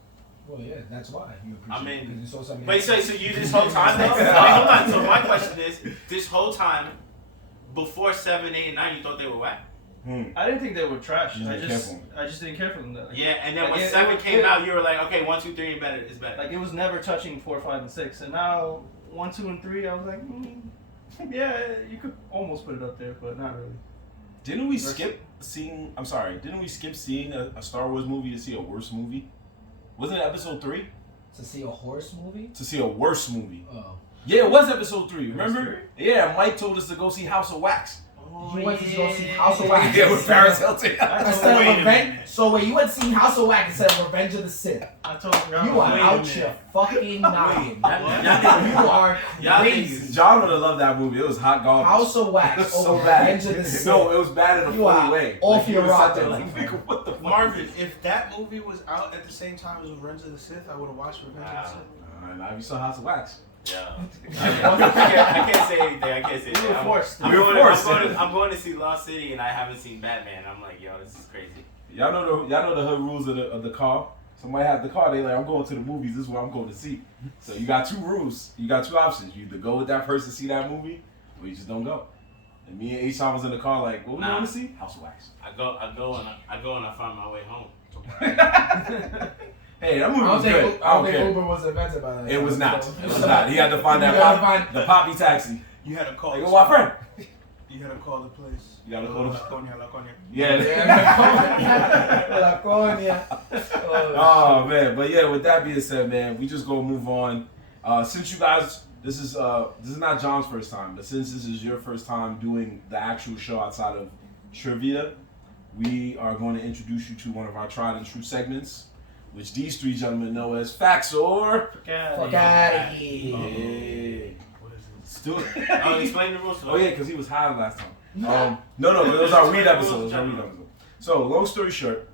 Well, yeah, that's why. You appreciate I mean, it, 'cause you saw something. Wait, so you this whole time though? Hold on. So my question is, this whole time, before 7, 8, and 9, you thought they were whack? I didn't think they were trash. You didn't care for 'em. I just didn't care for them. Like, Yeah, and then Like, when it- 7 it- came it- out, you were like, okay, 1, 2, 3 is better. Like it was never touching 4, 5, and 6, and now 1, 2, and 3, I was like, yeah, you could almost put it up there, but not really. Didn't we skip seeing? I'm sorry. Didn't we skip seeing a Star Wars movie to see a worse movie? Wasn't it episode 3 To see a horse movie? to see a worse movie? Oh. Yeah, it was episode 3. Remember? Horse Yeah, Mike told us to go see House of Wax. You went to go see House of Wax. Yeah, with Paris Hilton. Instead Wait of a Revenge. minute. So wait, you went to see House of Wax instead of Revenge of the Sith. I totally forgot. You are wait a out minute. your fucking noggin. Y'all You are Y'all crazy. John would have loved that movie. It was hot garbage. House of It Wax was so over bad. Revenge of the Sith. No, it was bad in a You funny are way. off you your would've sat rocker. there like, nigga, what the fuck? Marvin, if that movie was out at the same time as Revenge of the Sith, I would have watched Revenge of the Sith. Now you saw House of Wax. Yeah. I can't say anything. I can't say You were anything. forced. You were forced. I'm going to see Lost City and I haven't seen Batman. I'm like, yo, this is crazy. Y'all know the hood rules of the car. Somebody has the car. They like, I'm going to the movies. This is what I'm going to see. So you got 2 rules. You got 2 options. You either go with that person see that movie, or you just don't go. And me and Aishan was in the car like, what we Nah. going to see? House of Wax. I go and I find my way home. Hey, that I movie don't was think, good. I I don't don't think care. Uber was invented by that. It was time, not. so- It was not. He had to find You that gotta pop, the poppy taxi. You had to call. Like, the oh, my friend. You had to call the place. You gotta call the- La Coña, La Coña. Yeah. Yeah, La Coña. Oh man, but yeah. With that being said, man, we just gonna move on. Since you guys, this is not John's first time, but since this is your first time doing the actual show outside of trivia, we are going to introduce you to one of our tried and true segments, which these 3 gentlemen know as Facts or. Fuck out of here. Yeah. What is Let's do it. Oh, explain the rules. Oh yeah, because he was high last time. No, it was our weed episode. It was our weed episode. So long story short,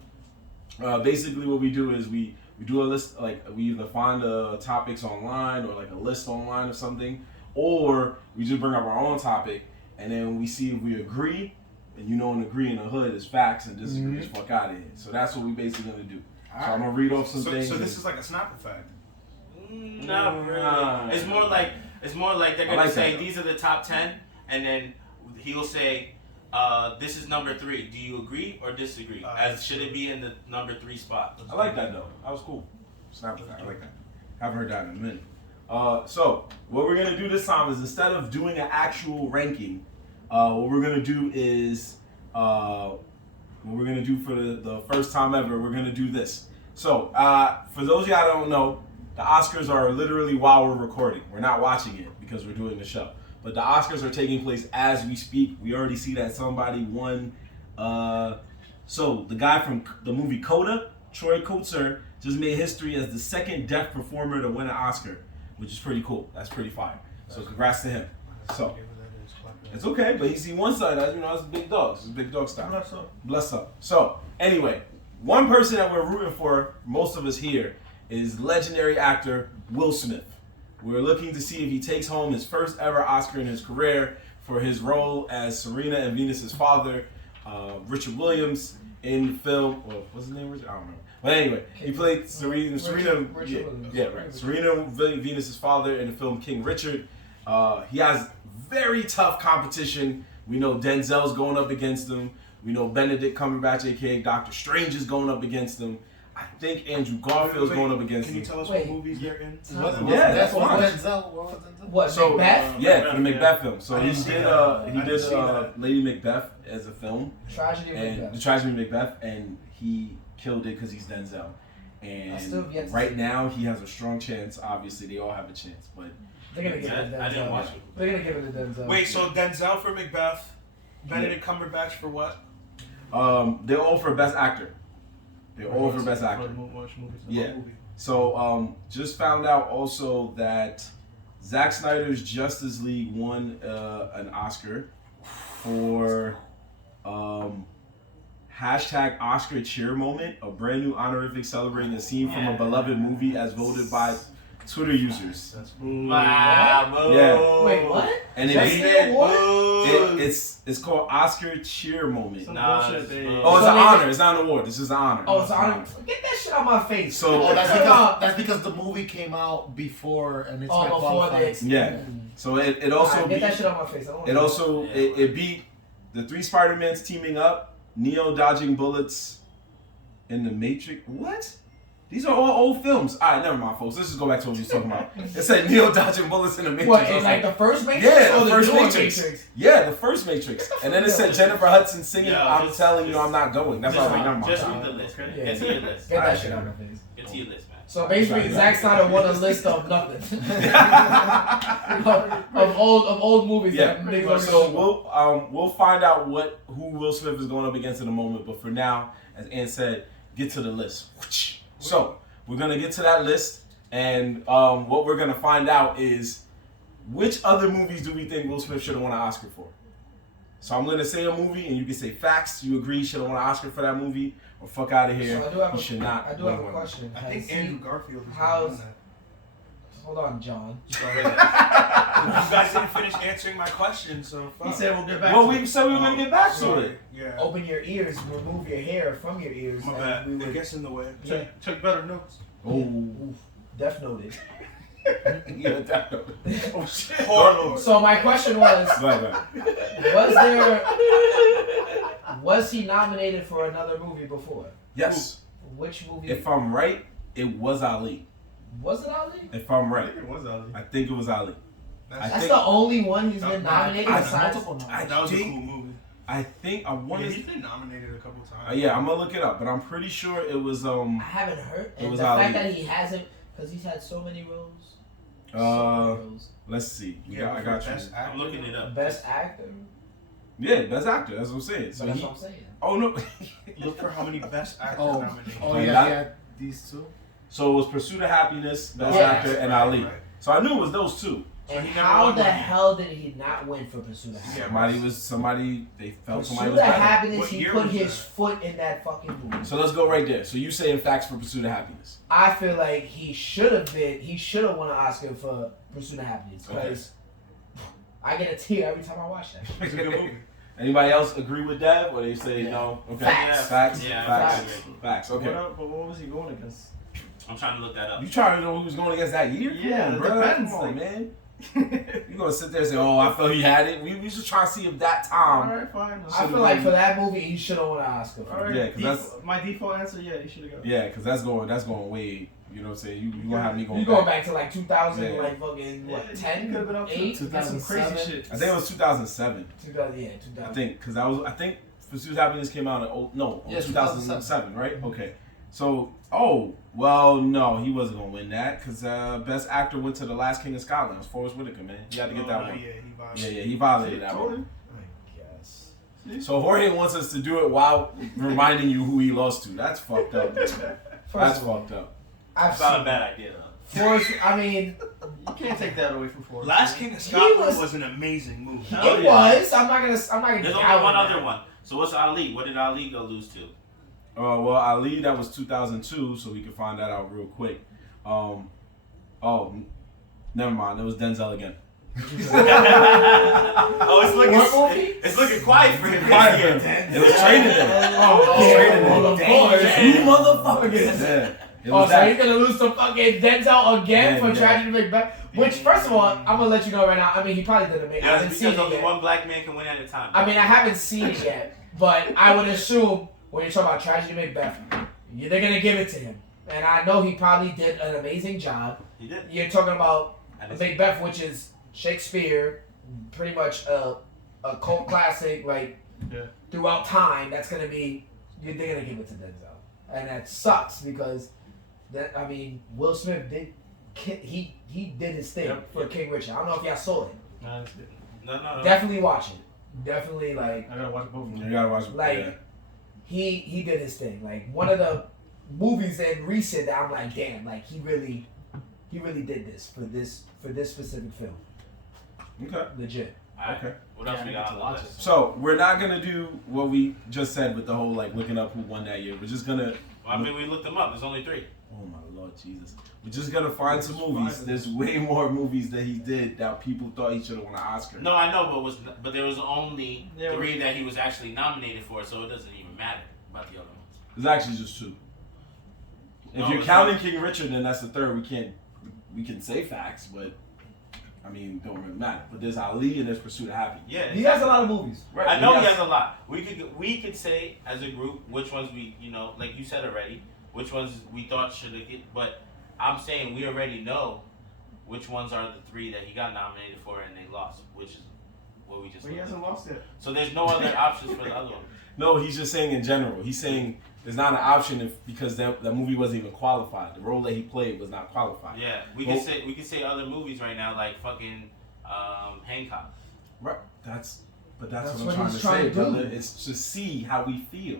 basically what we do is we do a list, like we either find topics online or like a list online of something, or we just bring up our own topic and then we see if we agree. And agree in the hood is facts and disagree is fuck out of here. So that's what we basically gonna do. So I'm gonna read off some things. So this is like a snapper fact. Not really. It's more like It's more like they're gonna say these are the top 10, and then he'll say, "This is number 3. Do you agree or disagree? Should it be in the number 3 spot?" I like that though. That was cool. Snap attack. I like that. Haven't heard that in a minute. So what we're gonna do this time is instead of doing an actual ranking, what we're gonna do is what we're gonna do for the first time ever. We're gonna do this. So for those of y'all that don't know, the Oscars are literally while we're recording. We're not watching it because we're doing the show. But the Oscars are taking place as we speak. We already see that somebody won. So the guy from the movie Coda, Troy Kotsur, just made history as the second deaf performer to win an Oscar, which is pretty cool. That's pretty fire. So congrats to him. So it's okay, but he won something. It's big dogs. It's big dog style. Bless up. So anyway, one person that we're rooting for, most of us here, is legendary actor Will Smith. We're looking to see if he takes home his first ever Oscar in his career for his role as Serena and Venus's father, Richard Williams, in the film. Well, what's his name? Richard? I don't remember. But anyway, he played Serena, Venus's father in the film King Richard. He has very tough competition. We know Denzel's going up against him. We know Benedict Cumberbatch, aka Doctor Strange, is going up against him. I think Andrew Garfield's going up against him. Can you tell us what movies they're in? That's what Denzel. What? So, Macbeth? Yeah, for the Macbeth film. So he did Lady Macbeth as a film. Tragedy of Macbeth. The Tragedy of Macbeth, and he killed it because he's Denzel. And right now he has a strong chance. Obviously, they all have a chance, but they're gonna give it to Denzel. I didn't watch it. They're gonna give it to Denzel. Wait, so Denzel for Macbeth, Benedict Cumberbatch for what? They're all for Best Actor. They're all for Best Actor. Yeah. So just found out also that Zack Snyder's Justice League won an Oscar for hashtag Oscar cheer moment, a brand new honorific celebrating a scene from a beloved movie as voted by Twitter users. Wow. Yeah. Wait, what? And it's called Oscar cheer moment. It's an honor. It's not an award. This is an honor. Oh, it's an honor. Get that shit out my face. So that's because the movie came out before and it's been qualified. Yeah. So it also get that shit out my face. It beat the 3 Spider-Mans teaming up, Neo dodging bullets in the Matrix. What? These are all old films. All right, never mind, folks. Let's just go back to what we was talking about. It said Neo dodging bullets in the Matrix. What, in like the first Matrix? Yeah, the first Matrix. Yeah, the first Matrix. And then it said Jennifer Hudson singing, I'm telling you I'm not going. That's all I remember. Just read the list. Get to your list. Get that shit out of my face. Get to your list, man. So basically, Zack Snyder won a list of nothing. of old movies. Yeah. So we'll find out who Will Smith is going up against in a moment. But for now, as Ann said, get to the list. So we're gonna get to that list, and what we're gonna find out is which other movies do we think Will Smith should have won an Oscar for. So I'm gonna say a movie, and you can say facts. You agree should have won an Oscar for that movie, or fuck out of here. So he should not. I do have a question. I think Andrew Garfield is how's that. Hold on, John. You guys didn't finish answering my question, so fuck. He said we'll get back. Well, we said we were gonna get back to it. Yeah. Open your ears, remove your hair from your ears. My bad. It gets in the way. Took better notes. Oh, Death Noted. Yeah, Death Noted. Oh shit. So my question was, was he nominated for another movie before? Yes. Which movie? If I'm right, it was Ali. Was it Ali? If I'm right, It was Ali. I think it was Ali. That's the only one he's been nominated besides. That was a cool movie. I think I wanted. He's been nominated a couple times. Yeah, I'm gonna look it up, but I'm pretty sure it was. I haven't heard. And was the fact Ali. that he hasn't, because he's had so many roles. Let's see. I got you. I'm looking it up. Best actor. Yeah, best actor. That's what I'm saying. So that's what I'm saying. Oh no. Look for how many best actor nominations. Oh yeah, these two. So it was Pursuit of Happiness, Best Actor, and Ali. Right. So I knew it was those two. And how the hell did he not win for Pursuit of Happiness? Somebody they felt somebody Pursuit was of better. Happiness, he put his foot in that fucking movie. So let's go right there. So you saying facts for Pursuit of Happiness? I feel like he should have won an Oscar for Pursuit of Happiness because I get a tear every time I watch that. It's a good movie. Anybody else agree with that, or they say no? Okay. Facts. Facts. Okay. But what was he going against? I'm trying to look that up. You trying to know who was going against that year? Yeah, Come on, bro. depends. Come on, man. You gonna sit there and say, "Oh, I felt he had it." We just trying to see if that time. Alright, fine. I feel like for that movie, he should have won an Oscar. Alright, Yeah, 'cause that's my default answer. Yeah, he should have got. Yeah, because that's going way. You know what I'm saying? You gonna have me going. You going back to like 2000, Yeah. like fucking what, 10, could have been up to 8, 2000, some crazy shit. I think it was 2007. 2000, yeah, 2000. I think because I think Pursuit of Happiness came out in 2007, right? Okay. So no, he wasn't gonna win that because Best Actor went to The Last King of Scotland. It was Forrest Whitaker, man. You had to get that one. Yeah, He violated that Totally. one. I guess. So Jorge wants us to do it while reminding you who he lost to. That's fucked up. Man. That's fucked up. It's not a bad idea though. Forrest, I mean, You can't take that away from Forrest. Last King of Scotland was an amazing movie. it was. I'm not gonna. There's only one other one. So what's Ali? What did Ali go lose to? Well, Ali, that was 2002, so we can find that out real quick. Never mind. It was Denzel again. It's looking quiet for him. It was Training Day. You motherfuckers. Yeah. So he's gonna lose to fucking Denzel again for Tragedy Macbeth? Which, first of all, I'm gonna let you know right now. I mean, he probably didn't make it. I Yeah, haven't seen because it only yet. one black man can win at a time. I mean, I haven't seen it yet, but I would assume when you're talking about Tragedy Macbeth, they're gonna give it to him. And I know he probably did an amazing job. He did. You're talking about Macbeth, which is Shakespeare, pretty much a cult classic, like throughout time. That's gonna be they're gonna give it to Denzel, and that sucks because Will Smith did he did his thing for King Richard. I don't know if y'all saw it. No. Definitely watch it. Definitely like I gotta watch both of them. You gotta watch it. like he did his thing. Like one of the movies in recent that I'm like, damn, like he really did this for this specific film. Okay. Legit. Okay. What else we got on the list? So we're not gonna do what we just said with the whole like looking up who won that year. We're just gonna. Well, I mean, we looked them up. There's only 3. Oh my Lord Jesus. We're just gonna find some movies. There's way more movies that he did that people thought he should have won an Oscar. No, I know, but there was only 3 that he was actually nominated for, so it doesn't even matter about the other ones. It's actually just 2. If you're counting King Richard, then that's the 3rd. We can say facts, but I mean, don't really matter. But there's Ali and there's Pursuit of Happiness. Yeah, He has a lot of movies. right. I know he has a lot. We could say as a group which ones we, like you said already, which ones we thought should have get. But I'm saying we already know which ones are the 3 that he got nominated for and they lost, which is what we just. But he hasn't lost yet. So there's no other options for the other one. No, he's just saying in general. He's saying there's not an option because that movie wasn't even qualified. The role that he played was not qualified. Yeah, we can say other movies right now like fucking Hancock. Right. That's what I'm what trying he's to trying say, to do. brother. It's to see how we feel.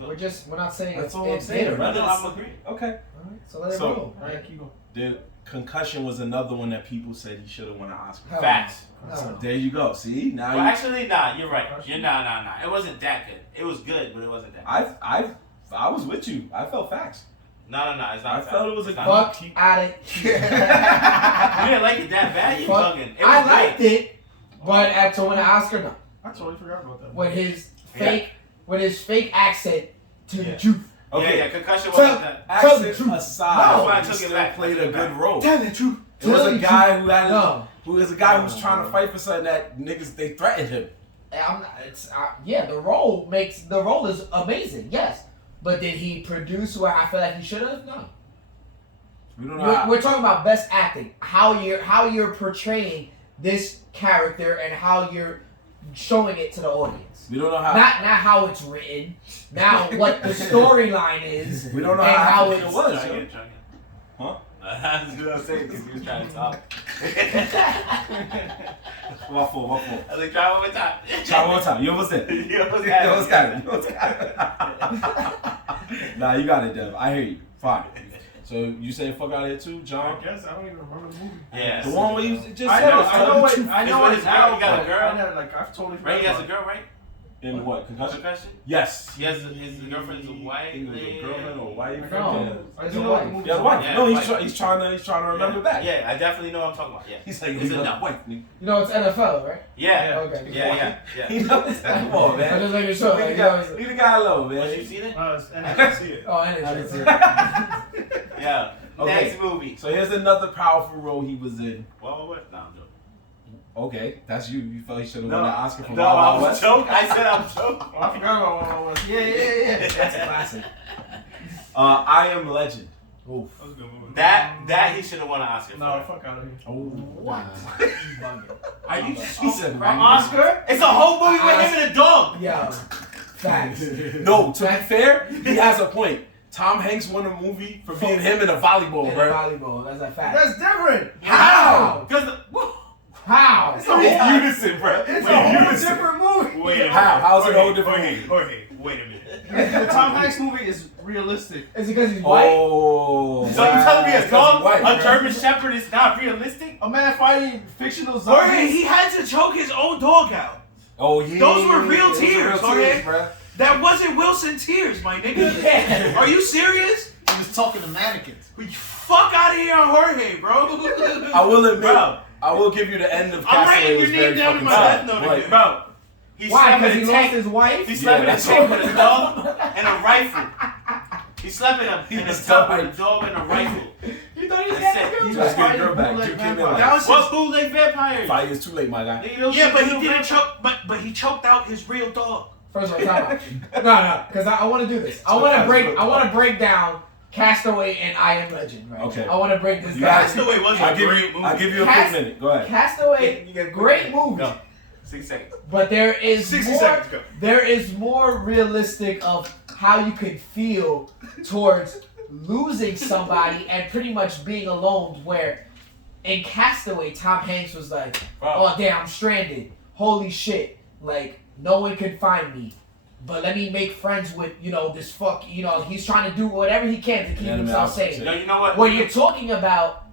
We're not saying That's it's all I'm saying, bitter. brother. I'm agreeing. Okay. Alright, so let it So- roll. All right, keep going. The Concussion was another one that people said he should have won an Oscar. Hell Facts. no. There you go. See now. Well, actually, nah. You're right. Nah. It wasn't that good. It was good, but it wasn't that good. I was with you. I felt facts. No. It's not. I felt it was a It's not. Fuck at it. You didn't like it that bad. You Fuck. fucking. I liked it, but to win an Oscar, no. I totally forgot about that. With his fake accent to the truth. Okay. Yeah. Concussion Tell- wasn't that. Tell the Accent truth. aside, No. I he took it still back. played I took a it good back. role. Tell the truth. It was a guy who had No. who was a guy who was trying to fight for something that niggas they threatened him. The role is amazing, yes. But did he produce where I feel like he should have? No. We don't know. We're talking about best acting. How you're portraying this character and how you're showing it to the audience. We don't know how. Not how it's written. Now what the storyline is. We don't know and how it's it was. Try yo. again. Huh? I was gonna say because he was trying to talk. What for? I was like, try one more time. Try one more time. You almost did. You almost You got almost it. got it. You almost got it. Nah, you got it, Dev. I hear you. Fine. So you say fuck out of here too, John? I guess I don't even remember the movie. Yeah. The one where you just I said know, it. I know Tell the truth. I It's know with it his girl. now. You got a but girl? I never, I've totally forgot. Right, he has a about it. girl, right? In what? Concussion? Concussion? Yes. He has his girlfriend's a I white. think it was a girlfriend or wife. No. I It's do a know wife. what the movie Yeah, is. wife. Yeah, No, wife. he's trying to remember that. Yeah, I definitely know what I'm talking about. Yeah. He's like, It's he's a a no. wife. nigga. You know it's NFL, right? Yeah. Okay. Yeah. He knows that. Come on, I man. just making sure. Like, Leave the guy alone, Once man. you seen it? And I can see it. Oh, and I it's didn't Yeah. Okay. Next movie. So here's another powerful role he was in. What? No, I'm joking. Okay, that's you. You felt he should have No, won the Oscar for no, Wild I Wild was West? joking. I said I'm joking. Oh, I forgot about what I was. Yeah. That's a classic. I Am Legend. Oof. That was a good movie. That he should have won an Oscar No, for. fuck out of here. Oh, What? Are you? He said An right. Oscar? It's a whole movie with him and a dog. Yo, facts. No, to be fair, he has a point. Tom Hanks won a movie for being him in a volleyball, In bro. volleyball, that's a fact. That's different. How? Because How? It's in unison, bro. It's a whole different movie. Wait a minute. How? How's it a whole Jorge, different Jorge, movie? Jorge, wait a minute. The Tom Hanks movie is realistic. Is it because he's white? Oh, So you telling me a dog, white, a bro. German Shepherd is not realistic? A man fighting fictional Jorge, zombies. he had to choke his own dog out. Oh yeah. Those were real Those tears, were okay? bro. That wasn't Wilson tears, my nigga. Yeah. Are you serious? He was talking to mannequins. Fuck out of here on Jorge, bro. I will admit, Bro. I will give you the end of I'm Castaway writing was your name very down fucking in my sad. death note But- again. Bro, he Why? slept Because in he a lost tank. his wife? He slept in a that's tank all. with a dog and a rifle. He slept in a was tub dying. with a dog and a rifle. You thought he was That's getting it. a He girl? was Let's get a girl fighting back. bootleg You came in vampires. like That was What bootleg vampires? 5 years too late, my guy. Nigga, those Yeah, but shit he don't didn't vampire. choke. But he choked out his real dog. First of all, time out. No, because I want to do this. I want to break down Castaway and I Am Legend. Right? Okay. I want to break this You down. got it. Castaway was a I'll give great you. movie. I'll give you a quick minute. Go ahead. Castaway, great movie. Go. 6 seconds. But there is 60 more. seconds, go. There is more realistic of how you could feel towards losing somebody and pretty much being alone. Where in Castaway, Tom Hanks was like, Bro. "Oh damn, I'm stranded. Holy shit! Like no one can find me. But let me make friends with this fuck. He's trying to do whatever he can to keep Enemy himself outfit, safe." Yo, you know what? When you're talking about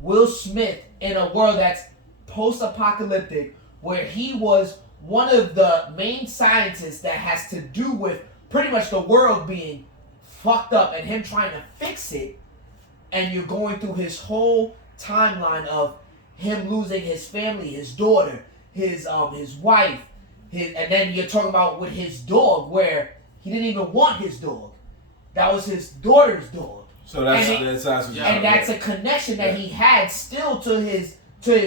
Will Smith in a world that's post-apocalyptic, where he was one of the main scientists that has to do with pretty much the world being fucked up and him trying to fix it, and you're going through his whole timeline of him losing his family, his daughter, his wife, and then you're talking about with his dog where he didn't even want his dog. That was his daughter's dog. So that's And what you're And that's a connection that he had still to his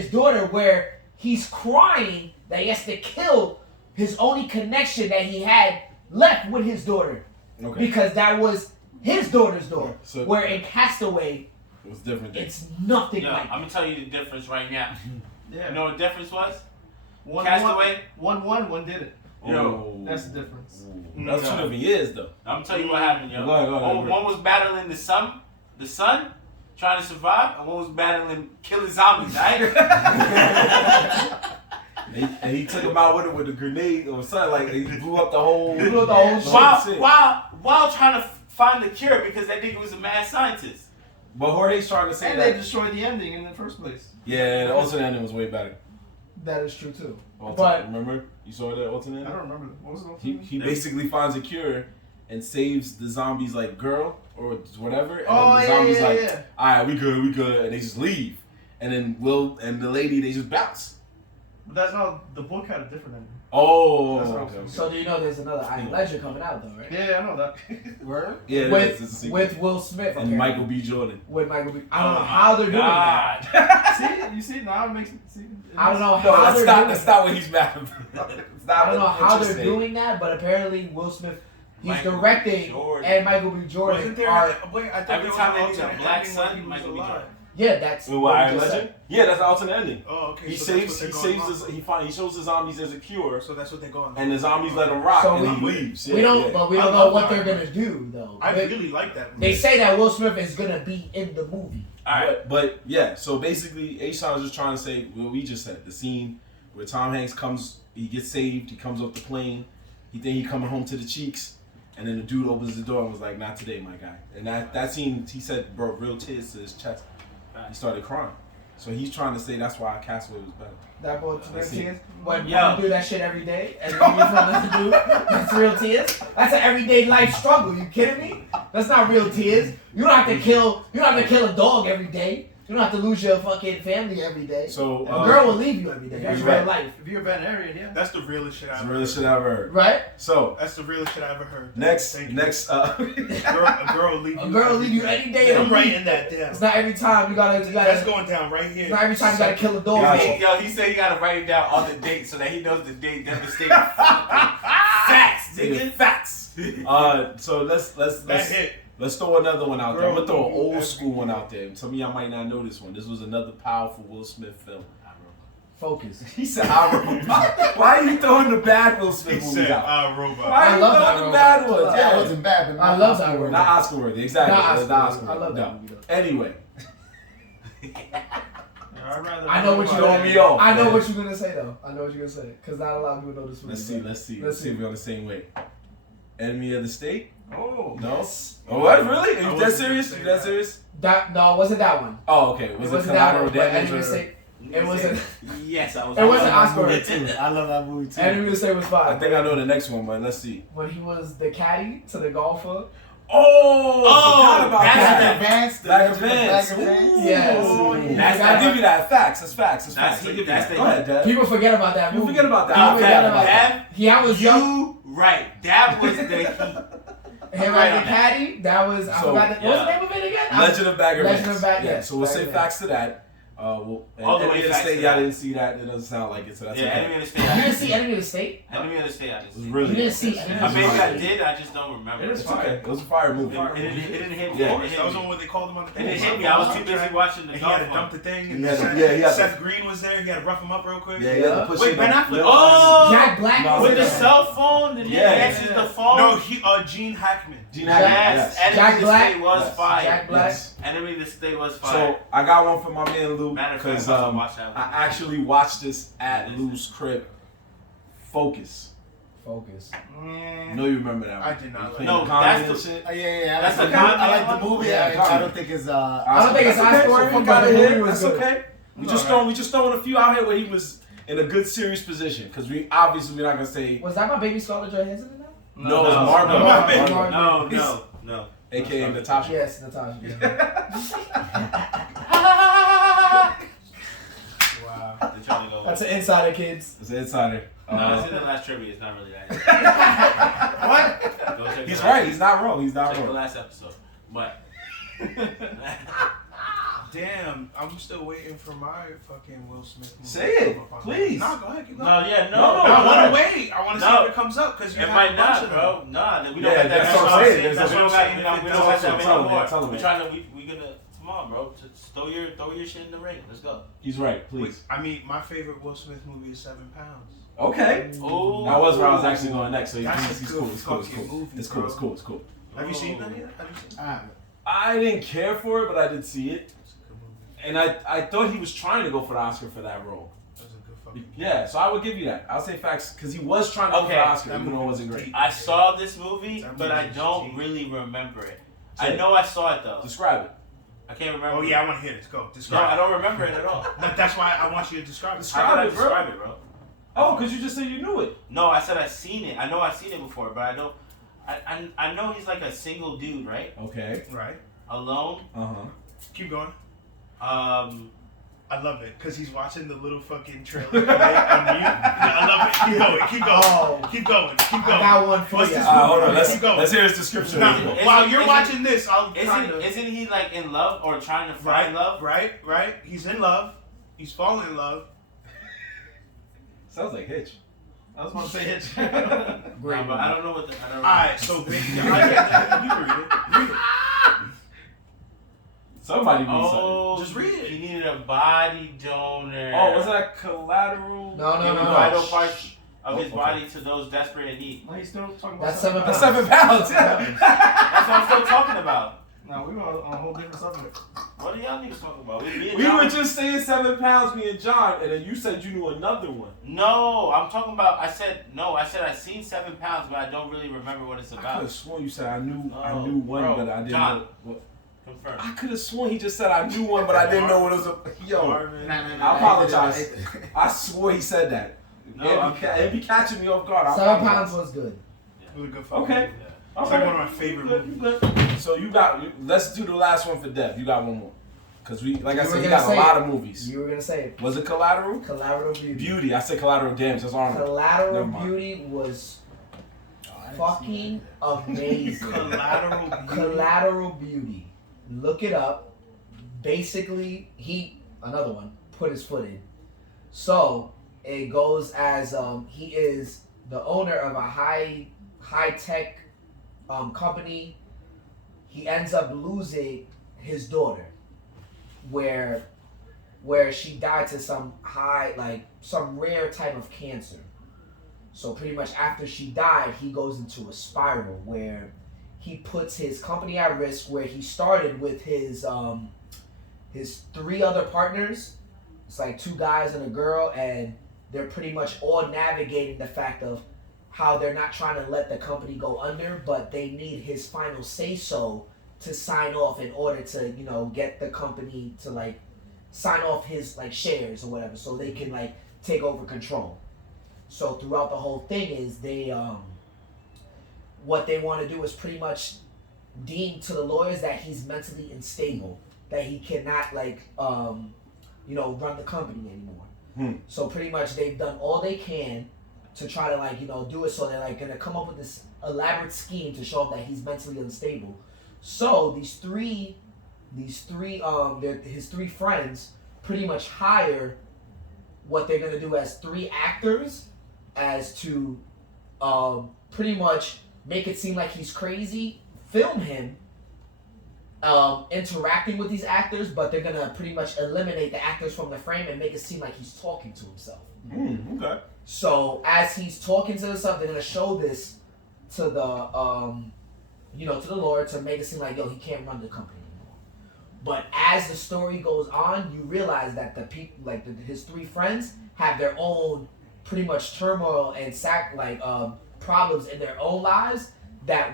daughter, where he's crying that he has to kill his only connection that he had left with his daughter, Okay. because that was his daughter's daughter. So- where in Castaway, It was different. it's nothing Yo, like I'm gonna tell you the difference right now. Yeah. You know what the difference was? One Castaway? one didn't. Yo. That's the difference. That's 2 different years though. I'm gonna tell you what happened, yo. Go ahead. One was battling the sun, trying to survive, and one was battling killing zombies, right? And he took him out with him with a grenade or something, like he blew up the whole. Blew up the whole shit. while trying to find the cure, because that nigga was a mad scientist. But Jorge's trying to say And they that. destroyed the ending in the first place. Yeah, the alternate ending was way better. that is true too. But remember, you saw that alternate I ending? don't remember. What was the He basically finds a cure and saves the zombies like girl or whatever. And Oh, then the yeah, zombies yeah, like, yeah. alright, we good, and they just leave. And then Will and the lady, they just bounce. But that's not, the book had a different ending. Oh, That's what I'm okay. saying. So do you know there's another I Am Legend coming out though, right? Yeah, I know that. Word? Yeah, it is. It's a With sequel. with Will Smith and apparently. Michael B. Jordan. With Michael B. I don't know how they're doing that. God. See, you see now it makes it. See, I don't know No, how that's they're not. doing That's it. not what he's mad about. It's not I don't know what how you're they're saying. doing that, but apparently Will Smith, he's Michael B. directing, Jordan. and Michael B. Jordan Wasn't there? are. Wait, I thought Every there was time an they meet a alternate black ending son, when he was Michael B. alive. Jordan. Yeah, that's What, what Iron you just Legend? said. Yeah, that's the alternate ending. Oh, okay. He so that's saves. what He they're saves. going He shows the zombies as a cure, So that's what they're going. and the zombies let him rock, So and he we- leaves. We Yeah, don't, yeah. but we I don't know love what Iron they're Man. gonna do though. I They- really like that They movie. say that Will Smith is gonna be in the movie. All right. But yeah, so basically, A-Shot was just trying to say what we just said. The scene where Tom Hanks comes, he gets saved, he comes off the plane, he think he coming home to the cheeks, and then the dude opens the door and was like, "Not today, my guy." And that scene, he said, brought real tears to his chest. He started crying. So he's trying to say that's why Castaway was better. That boy real see. tears. But Yo. you do that shit every day, and when you're trying to do that's real tears. That's an everyday life struggle. You kidding me? That's not real tears. You don't have to kill. You don't have to kill a dog every day. You You don't have to lose your fucking family every day. So a girl will leave you every day. That's right. real life. If you're a veterinarian, yeah. That's the realest shit I It's ever the realest heard. shit I ever heard. Right? So That's the realest shit I ever heard. next. A girl will leave you. A girl will leave you any day of I'm the week. writing that down. It's not every time you gotta. That's going down right here. It's not every time you gotta kill a dog. Gotcha. Yo, he said he gotta write it down on the date so that he knows the date devastating. Facts, nigga. Facts. So That hit. let's throw another one out there. I'm gonna throw an Girl, old school one out there. Some of y'all might not know this one. This was another powerful Will Smith film. Focus. He said, why are you throwing the bad Will He Smith movies said, out? robot. Why I are you love throwing that the movie. bad ones? Yeah, Yeah, it wasn't bad, but I love that word. not Oscar worthy. Exactly. Not It's Oscar-worthy. not I love that No. movie, though. Anyway, I know what you're Throw gonna me off, I know man. what you're gonna say though. I know what you're gonna say because not a lot of people know this movie. let's see if we're on the same way. Enemy of the State? Oh. No. Yes. Oh, what? Really? I Are you wasn't that gonna serious? say You that that. serious? No, it wasn't that one. Oh, okay. It Was it wasn't that collateral one. But damage? Enemy of the Or... State. It wasn't. Yes, I was. It wasn't I love Oscar that worthy. movie too. I love that movie too. Enemy of the State was I fine. think I know the next one, but let's see. When he was the caddy to the golfer. Forgot about that's that. Advance, the Black Legend of Advance. Black Advance. Ooh. Yes. That's I'll give you that. Facts. That's facts. That's That's facts. the- I'll give you that's that. the- Go ahead, Dad. People forget about that You movie. forget about that. People Okay. forget about That- that. He, I was young. You right. That was the heat. Him right as on the that. caddy. That was. I So, forgot. What's the yeah. name of it again? Legend of Bagger Legend Vance. of Bagger- Yeah. yes, So we'll say Bagger facts to that. Well, All the way Enemy of the facts State, to y'all that. didn't see that. It doesn't sound like it, so that's Yeah, okay. Enemy of the State. You I didn't didn't see Enemy of the State? Enemy of the State. I didn't It was see. really You didn't good. see Enemy I of the mean, State? I did. I just don't remember. It is It's okay. It was a fire movie. It didn't hit me. Yeah. It didn't That was hit the me. one where they called him on the It thing. didn't hit me. I was too busy watching the And he had to golf dump the one. thing. He And had to- Seth, yeah, he had to- Seth Green was there. He had to rough him up real quick. Yeah, yeah. Push Wait, it Ben back. Affleck. Yeah. Oh, Jack Black No, was with the there. cell phone, the nigga Yeah. answers the phone. No, Gene Hackman. Gene Jack- Hackman, Yes, yes. Enemy Jack of the Black. State was Yes. fire. Jack Black. Yes. Enemy of the State was fire. So I got one for my man Lou Matter of fact, because I'm about to watch that one. I actually watched this at Lou's crib. Focus. Focus. I know you remember that one. I did not He like played No, the comedy that's and the- shit. Yeah. That's I a like comedy the movie. Yeah, I comedy. don't think it's I don't think it's That's Oscar okay. worthy, We got but it the hit. movie was That's good. okay. We just throwing a few out here where he was in a good serious position because we're not gonna say Was that my baby Scarlett Johansson in that? no. It's no, Margot. no, Margot. No. AKA Natasha. Yes, Natasha. Wow. They're trying to go. That's an insider, kids. It's an insider. No, it's in the last trivia. It's not really that. What? Go check He's the right. last- He's not wrong. He's not Check the wrong. last episode. But Damn, I'm still waiting for my fucking Will Smith movie. Say to it, come up on please. that. No, go ahead, keep going. no, yeah, No, No, I want no. to wait. I want to see No. if it comes up because you it have might a bunch not, of them. bro. Nah, we don't Yeah, have that. that's That's what what I'm I'm saying. saying. That's That's what what I'm I'm saying. saying. We That's don't have that what many I'm more. telling We're me. trying to. We gonna. Come on, bro. Just throw your shit in the ring. Let's go. He's right. Wait, Please. I mean, my favorite Will Smith movie is 7 Pounds. Okay. Oh, That was where I was actually going next. So That's he's a cool. good It's cool. It's fucking cool. movie, It's cool. bro. It's cool. It's cool. Have you seen that yet? Have you seen it? I didn't care for it, but I did see it, It's a good movie. and I thought he was trying to go for the Oscar for that role. That was a good fucking Yeah, so I would give you that. I'll say facts because he was trying to go for Okay. the Oscar, That even though it movie wasn't was great. deep. I saw this movie, That but I movie is don't deep. really remember it. Say I it. know I saw it though. Describe it. I can't remember. Oh, yeah, I want to hear this. Go. No, I Describe don't remember it at all. it. That's why I want you to describe it. Describe How could I it, bro. describe it, bro? Oh, because you just said you knew it. No, I said I've seen it. I know I've seen it before, but I don't. I know he's like a single dude, right? Okay. Right. Alone. Uh-huh. Keep going. Um. I love it because he's watching the little fucking trailer play on mute. I love it. Keep going. Keep going. Oh. Keep going. Keep I going. got one for What's you. this Hold on. Keep going. Let's hear his description. Now, Isn't- while you're isn't- watching this, I'll kind of. Isn't he like in love or trying to Right, find love? right. He's in love. He's falling in love. Sounds like Hitch. I was about to say Hitch. No, but I don't know what the. I don't know. Alright, so big. You can read it. Read it. Somebody read Oh, Just read it. He needed a body donor. something. Oh, was that Collateral? No, no, Giving no. vital parts of his okay. body to those desperate in need. Why you still talking about That's 7 That's pounds. 7 pounds. Yeah. That's what I'm still talking about. No, we were on a whole different subject. What do y'all niggas talking about? Me and We John were was- just saying 7 pounds, me and John, and then you said you knew another one. No, I'm talking about. I said I've seen 7 pounds, but I don't really remember what it's I could about. have sworn you said I knew No, one, bro, but I didn't John. know. What? Confirm. I could have sworn he just said I knew one, but I didn't know what it was. Yo, Marvin. I apologize. I swore he said that. No, It'd be catching me off guard. I 7 apologize. pounds was good. It was a good fucking Okay. movie. Yeah. It's like one of my favorite You good. So let's do the last one for Dev. You got one more. Because like I said, he got a lot of movies. You were gonna say it. Was it Collateral? Collateral Beauty. Beauty. I said Collateral Damage. That's Arnold. Collateral Beauty was fucking amazing. Collateral Beauty. Look it up. Basically, another one, put his foot in. So it goes as he is the owner of a high tech company. He ends up losing his daughter, where she died to some rare type of cancer. So pretty much after she died, he goes into a spiral where he puts his company at risk, where he started with his 3 other partners. It's like 2 guys and a girl, and they're pretty much all navigating the fact of how they're not trying to let the company go under, but they need his final say-so to sign off in order to, get the company to sign off his shares or whatever, so they can take over control. So throughout the whole thing is they what they want to do is pretty much deem to the lawyers that he's mentally unstable, that he cannot run the company anymore. So pretty much they've done all they can to try to do it, so they're gonna come up with this elaborate scheme to show him that he's mentally unstable. So his 3 friends pretty much hire what they're gonna do as 3 actors as to pretty much make it seem like he's crazy, film him interacting with these actors, but they're gonna pretty much eliminate the actors from the frame and make it seem like he's talking to himself. Okay. So as he's talking to himself, they're gonna show this to the to the Lord to make it seem like he can't run the company anymore. But as the story goes on, you realize that the people his 3 friends have their own pretty much turmoil and problems in their own lives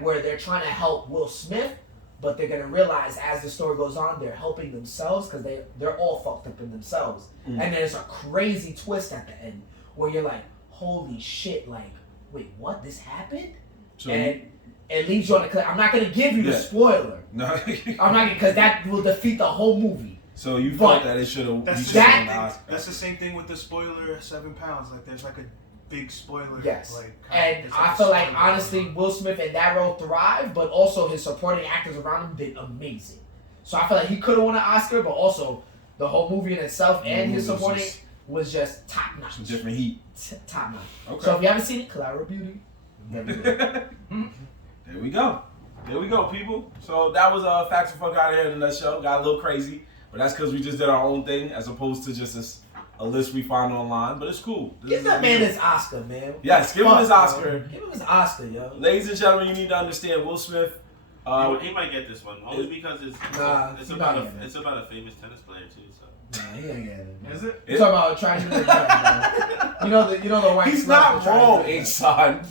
where they're trying to help Will Smith, but they're gonna realize as the story goes on, they're helping themselves because they're all fucked up in themselves. And there's a crazy twist at the end where you're like, holy shit, wait, what? This happened? So and it leaves you on the cliff. I'm not gonna give you the spoiler. No, I'm not, because that will defeat the whole movie. So you felt that it should have. That's the same thing with the spoiler 7 pounds. There's a big spoiler. Yes. And I feel honestly, Will Smith in that role thrived, but also his supporting actors around him did amazing. So I feel like he could have won an Oscar, but also the whole movie in itself and his supporting was just top notch. Some different heat. Top notch. Okay. So if you haven't seen it, Collateral Beauty. There we go, people. So that was Facts and Fuck Out of Here in a nutshell. Got a little crazy, but that's because we just did our own thing as opposed to just a list we found online. But it's cool. Give that man his Oscar, man. Yes, give him his Oscar. Give him his Oscar, yo. Ladies and gentlemen, you need to understand Will Smith. He might get this one only because it's about a famous tennis player too. So. Nah, he ain't getting it. Is it? You talking about trying to do that, you know the white. He's not wrong, H-Son.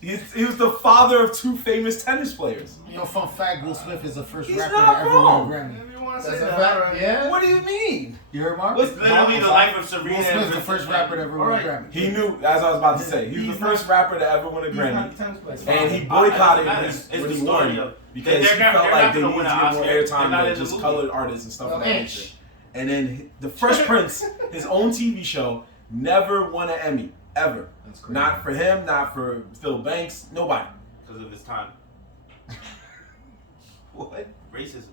He was the father of 2 famous tennis players. Fun fact: Will Smith is the first rapper not to ever wrong. win a Grammy. That's a fact. Yeah. What do you mean? You heard Mark? It's literally the life of Serena. Will Smith's the first rapper to ever win a Grammy. He knew, as I was about to say, he was the first rapper to ever win a Grammy, and he boycotted when he won because he felt like they needed to get more airtime than just colored artists and stuff like that. And then the Fresh Prince, his own TV show, never won an Emmy ever. Not for him, not for Phil Banks, nobody. Because of his time. What? Racism.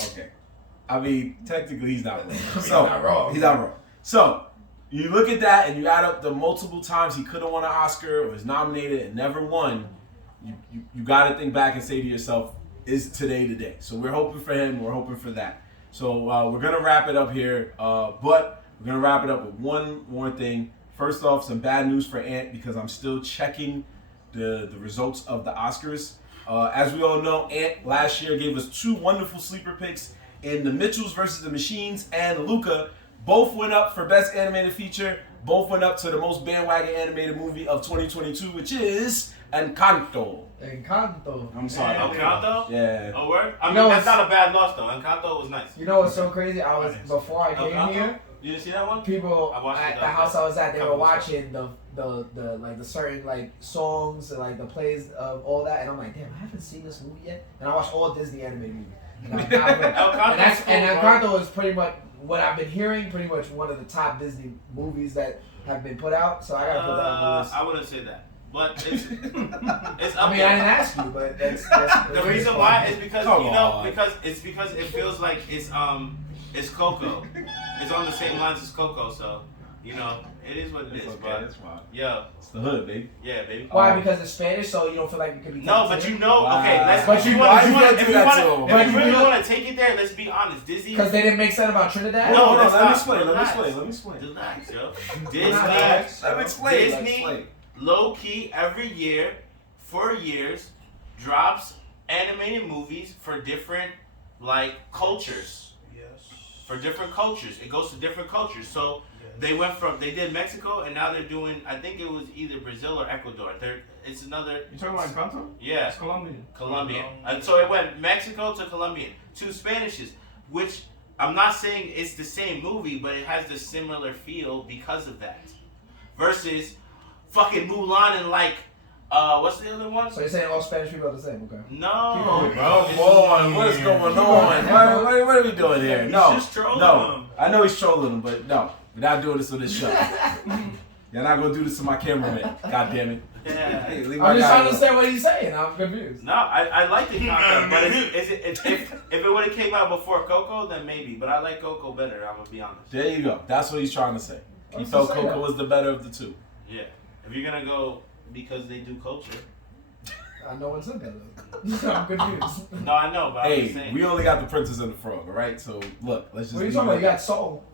Okay. I mean, technically he's not wrong. He's not wrong. So, you look at that and you add up the multiple times he could have won an Oscar or was nominated and never won, you got to think back and say to yourself, is today the day? So we're hoping for him, we're hoping for that. So we're going to wrap it up here, but we're going to wrap it up with one more thing. First off, some bad news for Ant because I'm still checking the results of the Oscars. As we all know, Ant last year gave us 2 wonderful sleeper picks in The Mitchells versus the Machines and Luca. Both went up for Best Animated Feature. Both went up to the most bandwagon animated movie of 2022, which is Encanto. I'm sorry. Encanto? Yeah. Oh, word? I mean, that's not a bad loss, though. Encanto was nice. You know what's so crazy? Before I came here, you didn't see that one? People at the house I was at, they were watching the certain songs and the plays of all that, and I'm like, damn, I haven't seen this movie yet. And I watched all Disney animated movies. El Canto and El Canto is pretty much what I've been hearing. Pretty much one of the top Disney movies that have been put out. So I gotta put that on the list. I wouldn't say that, but it's I mean, I didn't ask you, but that's the reason why is because because it feels like it's Coco. It's on the same lines as Coco, so it is what it is. Okay, that's fine. Yo, it's the hood, baby. Yeah, baby. Why? Because it's Spanish, so you don't feel like you could be. No, but Wow. Okay, let's. But if you really want to take it there, let's be honest. Disney. Because they didn't make sense about Trinidad. No, let me explain. Relax, yo. Disney, low key every year, for years, drops animated movies for different cultures. Yes. For different cultures, it goes to different cultures. So. They did Mexico, and now they're doing, I think it was either Brazil or Ecuador. It's another. You talking about Encanto? Yeah. It's Colombian. And so it went Mexico to Colombian. 2 Spanishes, which I'm not saying it's the same movie, but it has the similar feel because of that. Versus fucking Mulan and what's the other one? So you're saying all Spanish people are the same, okay? No. Come on, what is going on? What are we doing here? No, He's just trolling them. I know he's trolling them, but no, we're not doing this on this show. You're not gonna do this to my cameraman. God damn it. Yeah. Hey, I'm just trying to understand what he's saying. I'm confused. No, I like the concept, but if it would have came out before Coco, then maybe. But I like Coco better. I'm gonna be honest. There you go. That's what he's trying to say. He felt Coco was the better of the two. Yeah. If you're gonna go because they do culture. I know what's in there. I'm confused. No, I know, but I'm just Hey, saying. we only got the Princess and the Frog, all right? So look, let's just. What are you talking about? You got Soul.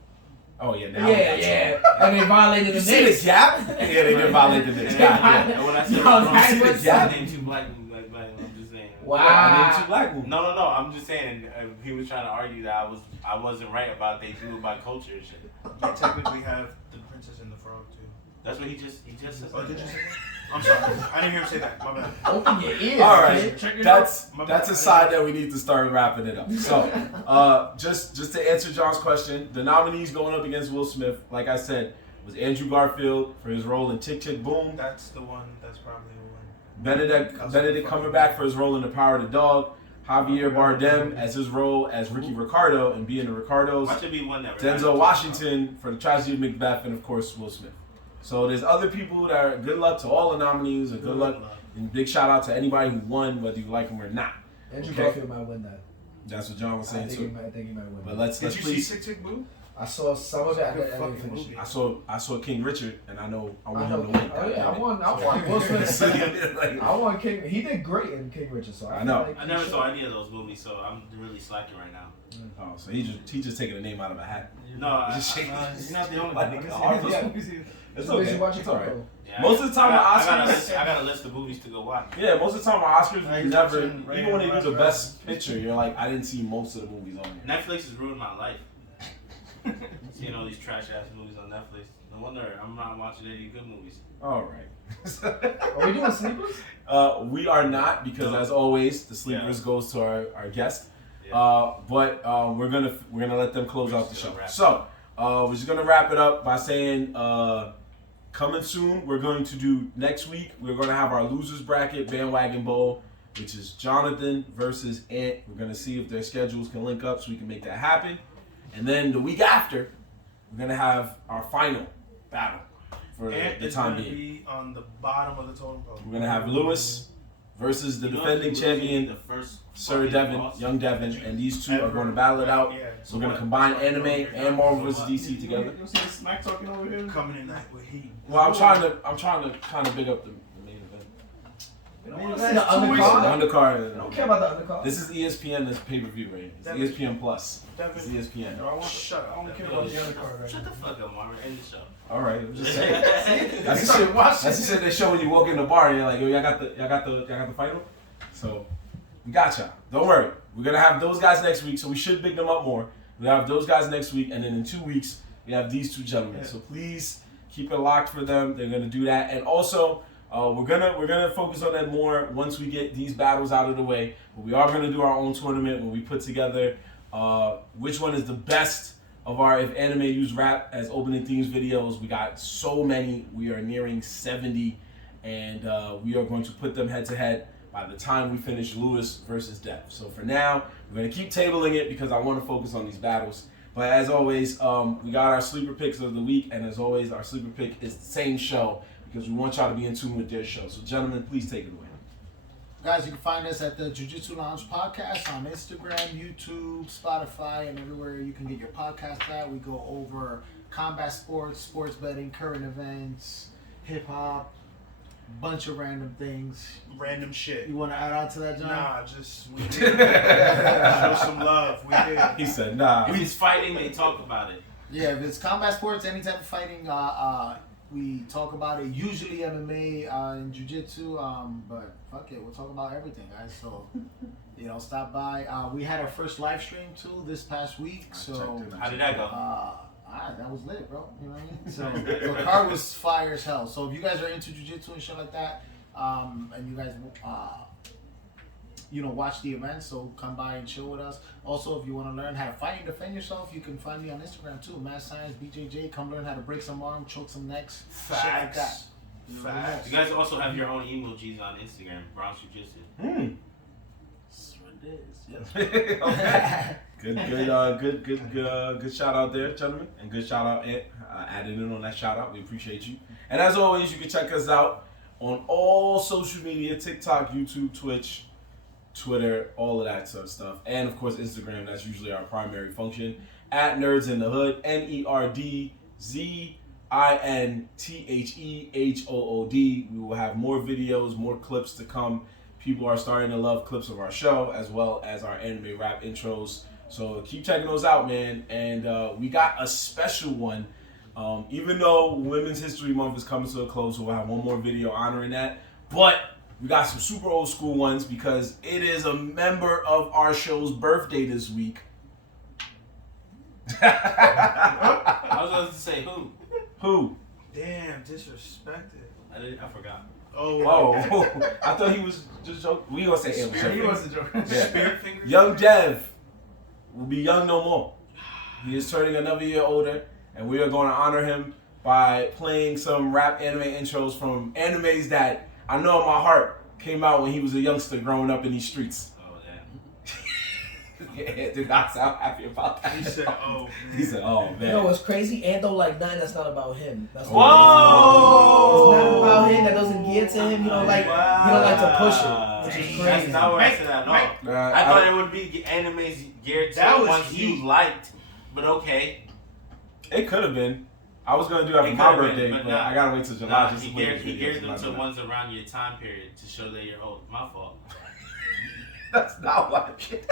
Oh yeah, now Yeah. And they violated the see Knicks. the gap? Yeah, they did violate the Knicks. God damn. And when I said gap? I named 2 black movies, I'm just saying. Wow. I named 2 black movies. No. I'm just saying. He was trying to argue that I wasn't right about they do about culture and shit. You technically have the Princess and the Frog too. That's what he just said. Oh, did you say that? I'm sorry. I didn't hear him say that. My bad. Open your ears. All right, kid. that's a side that we need to start wrapping it up. So, just to answer John's question, the nominees going up against Will Smith, like I said, was Andrew Garfield for his role in Tick Tick Boom. That's the one. That's probably the one. Benedict Cumberbatch for his role in The Power of the Dog. Javier Bardem as his role as Ricky Ricardo and being the Ricardos. Why should be one that Denzel Washington for The Tragedy of Macbeth, and of course Will Smith. So there's other people that are good luck to all the nominees, and good luck, and big shout out to anybody who won, whether you like them or not. Andrew Garfield might win that. That's what John was saying too. I think he might win. But let's Did you please. see Tick Tick Boom? I saw some of that. Good fucking movie. I saw King Richard, and I want him to win. Oh yeah, I want Will Smith. I want King. He did great in King Richard, so I know. Like I never saw any of those movies, so I'm really slacking right now. Oh, so he just taking a name out of a hat. No, you're not the only one. It's so okay. watch It's all right. Coco. Yeah, Most of the time, Oscars. I got a list of movies to go watch. Yeah, most of the time, Oscars, Right, you never, right, even when they do right, the right. best picture, you're like, I didn't see most of the movies on here. Netflix has ruined my life. Seeing all these trash ass movies on Netflix. No wonder I'm not watching any good movies. All right. Are we doing sleepers? We are not, because as always, the sleepers goes to our guest. Yeah. But we're gonna let them close out the show. So we're just gonna wrap it up by saying coming soon. We're going to do next week. We're gonna have our losers bracket bandwagon bowl, which is Jonathan versus Ant. We're gonna see if their schedules can link up so we can make that happen. And then the week after, we're gonna have our final battle for Ant the is time gonna being. be on the bottom of the totem pole. We're gonna have Lewis versus the defending champion, the first Sir Devin, Young Devin, and these two are going to battle it out. Yeah. So we're going to combine anime and Marvel vs. DC together. You see the smack talking over here? Coming in that with heat. Well, I'm trying to kind of big up the main event. You don't want to see the undercard? The undercard. I don't care about the undercard. This is ESPN. This pay-per-view, right? It's Devin. ESPN Plus. It's Devin. ESPN. Shut up. I don't care about the undercard right Shut now. the fuck up, Marvin. End the show. All right, I'm just saying. That's the shit they show when you walk in the bar and you're like, yo, y'all got the final. So we got y'all. Don't worry. We're gonna have those guys next week, so we should big them up more. We have those guys next week, and then in 2 weeks we have these two gentlemen. Yeah. So please keep it locked for them. They're gonna do that, and also we're gonna focus on that more once we get these battles out of the way. But we are gonna do our own tournament where we put together which one is the best of our If Anime Use Rap as opening themes videos. We got so many. We are nearing 70, and we are going to put them head to head. by the time we finish Lewis versus Def. So for now, we're going to keep tabling it because I want to focus on these battles. But as always, we got our sleeper picks of the week, and as always, our sleeper pick is the same show because we want y'all to be in tune with their show. So gentlemen, please take it away. Guys, you can find us at the Jiu Jitsu Lounge Podcast on Instagram, YouTube, Spotify, and everywhere you can get your podcast at. We go over combat sports, sports betting, current events, hip-hop, bunch of random things. Random shit. You want to add on to that, John? Nah, just we did. Show some love. We did. He said, nah. If he's fighting, they talk about it. Yeah, if it's combat sports, any type of fighting, we talk about it. Usually MMA and Jiu-Jitsu, but fuck it, we'll talk about everything, guys. So, stop by. We had our first live stream too this past week. So how did that go? That was lit, bro. You know what I mean? So the card was fire as hell. So if you guys are into Jiu-Jitsu and shit like that, and you guys watch the event, so come by and chill with us. Also, if you want to learn how to fight and defend yourself, you can find me on Instagram too. Mad Science, BJJ. Come learn how to break some arms, choke some necks, shit like that. Facts. You guys also have your own emojis on Instagram, Bronx Jiu-Jitsu. Okay. Good shout out there, gentlemen, and good shout out added in on that shout out. We appreciate you. And as always, you can check us out on all social media: TikTok, YouTube, Twitch, Twitter, all of that sort of stuff, and of course Instagram. That's usually our primary function at Nerdz in the Hood. NERDZINTHEHOOD. We will have more videos, more clips to come. People are starting to love clips of our show as well as our anime rap intros. So keep checking those out, man. And we got a special one. Even though Women's History Month is coming to a close, so we'll have one more video honoring that. But we got some super old school ones because it is a member of our show's birthday this week. I was going to say who? Who? Damn, disrespected. I forgot. Oh, I thought he was just joking. We gonna say it. He was a joke. Spirit fingers. Young Dev will be young no more. He is turning another year older, and we are going to honor him by playing some rap anime intros from animes that I know in my heart came out when he was a youngster growing up in these streets. Oh, damn. Yeah, did not sound happy about that. He said, "Oh man." He said, "Oh man." You know what's crazy? And though like nothing that's not about him. That's Whoa! It's not about him. That doesn't get to him. You don't like to push it, which is crazy. That's not what I said at all. I thought it would be animes geared to the ones you liked, but okay. It could have been. I was gonna do that for my birthday, but I gotta wait till July. He geared them to ones around your time period to show that you're old. My fault. That's not what I did.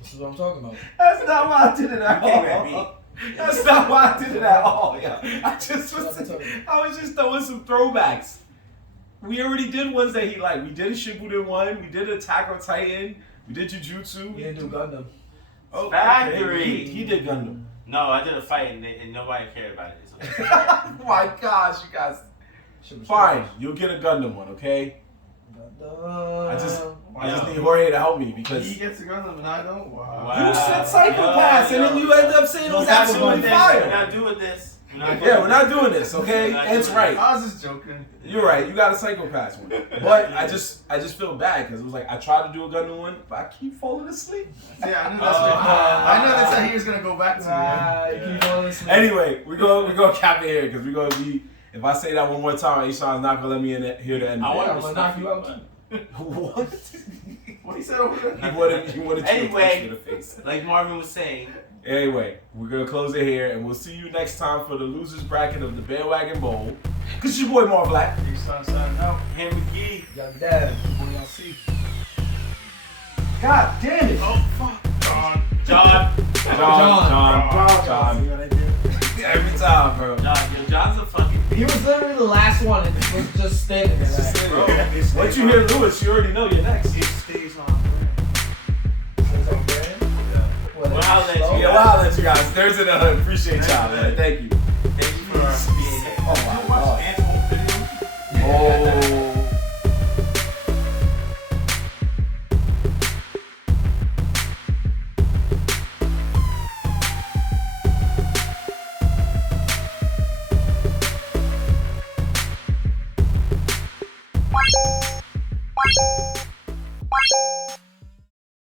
This is what I'm talking about. That's not why I did it at all. That's not why I did it at all. Yeah. I was just throwing some throwbacks. We already did ones that he liked. We did a Shippuden one. We did Attack on Titan. We did Jujutsu. We didn't do Gundam. Oh, Factory. Okay. He did Gundam. No, I did a fight and nobody cared about it. Oh my gosh, you guys. Fine, you'll get a Gundam one, okay? I just need Jorge to help me because he gets to Gundam and I don't. Wow. You said psychopaths and then you end up saying it was absolutely fire. We're not doing this. We're not doing this, okay? That's right. I was just joking. You're right. You got a psychopath one, but I just feel bad because it was like I tried to do a Gundam one, but I keep falling asleep. Yeah, I knew that's how he was gonna go back to me. Keep falling asleep. Anyway, we're gonna cap it here because we're gonna be. If I say that one more time, Aishan's not gonna let me hear the end. I want to knock you out. What? What he said over there? You wanted to anyway, in the face. like Marvin was saying. Anyway, we're gonna close it here, and we'll see you next time for the losers bracket of the Bandwagon Bowl. Cause it's your boy Mar Black. You signing out. Ham McGee. Young Dad. See. God damn it! Oh fuck. John. See what I did? Every time, bro. John's a fucking. He was literally the last one and was just standing there. Bro, once you hear Lewis, you already know you're next. It stays on brand. We'll holler at you guys. Yeah, we'll holler at you guys. Thursday, appreciate y'all, man. Thank you. Thank you for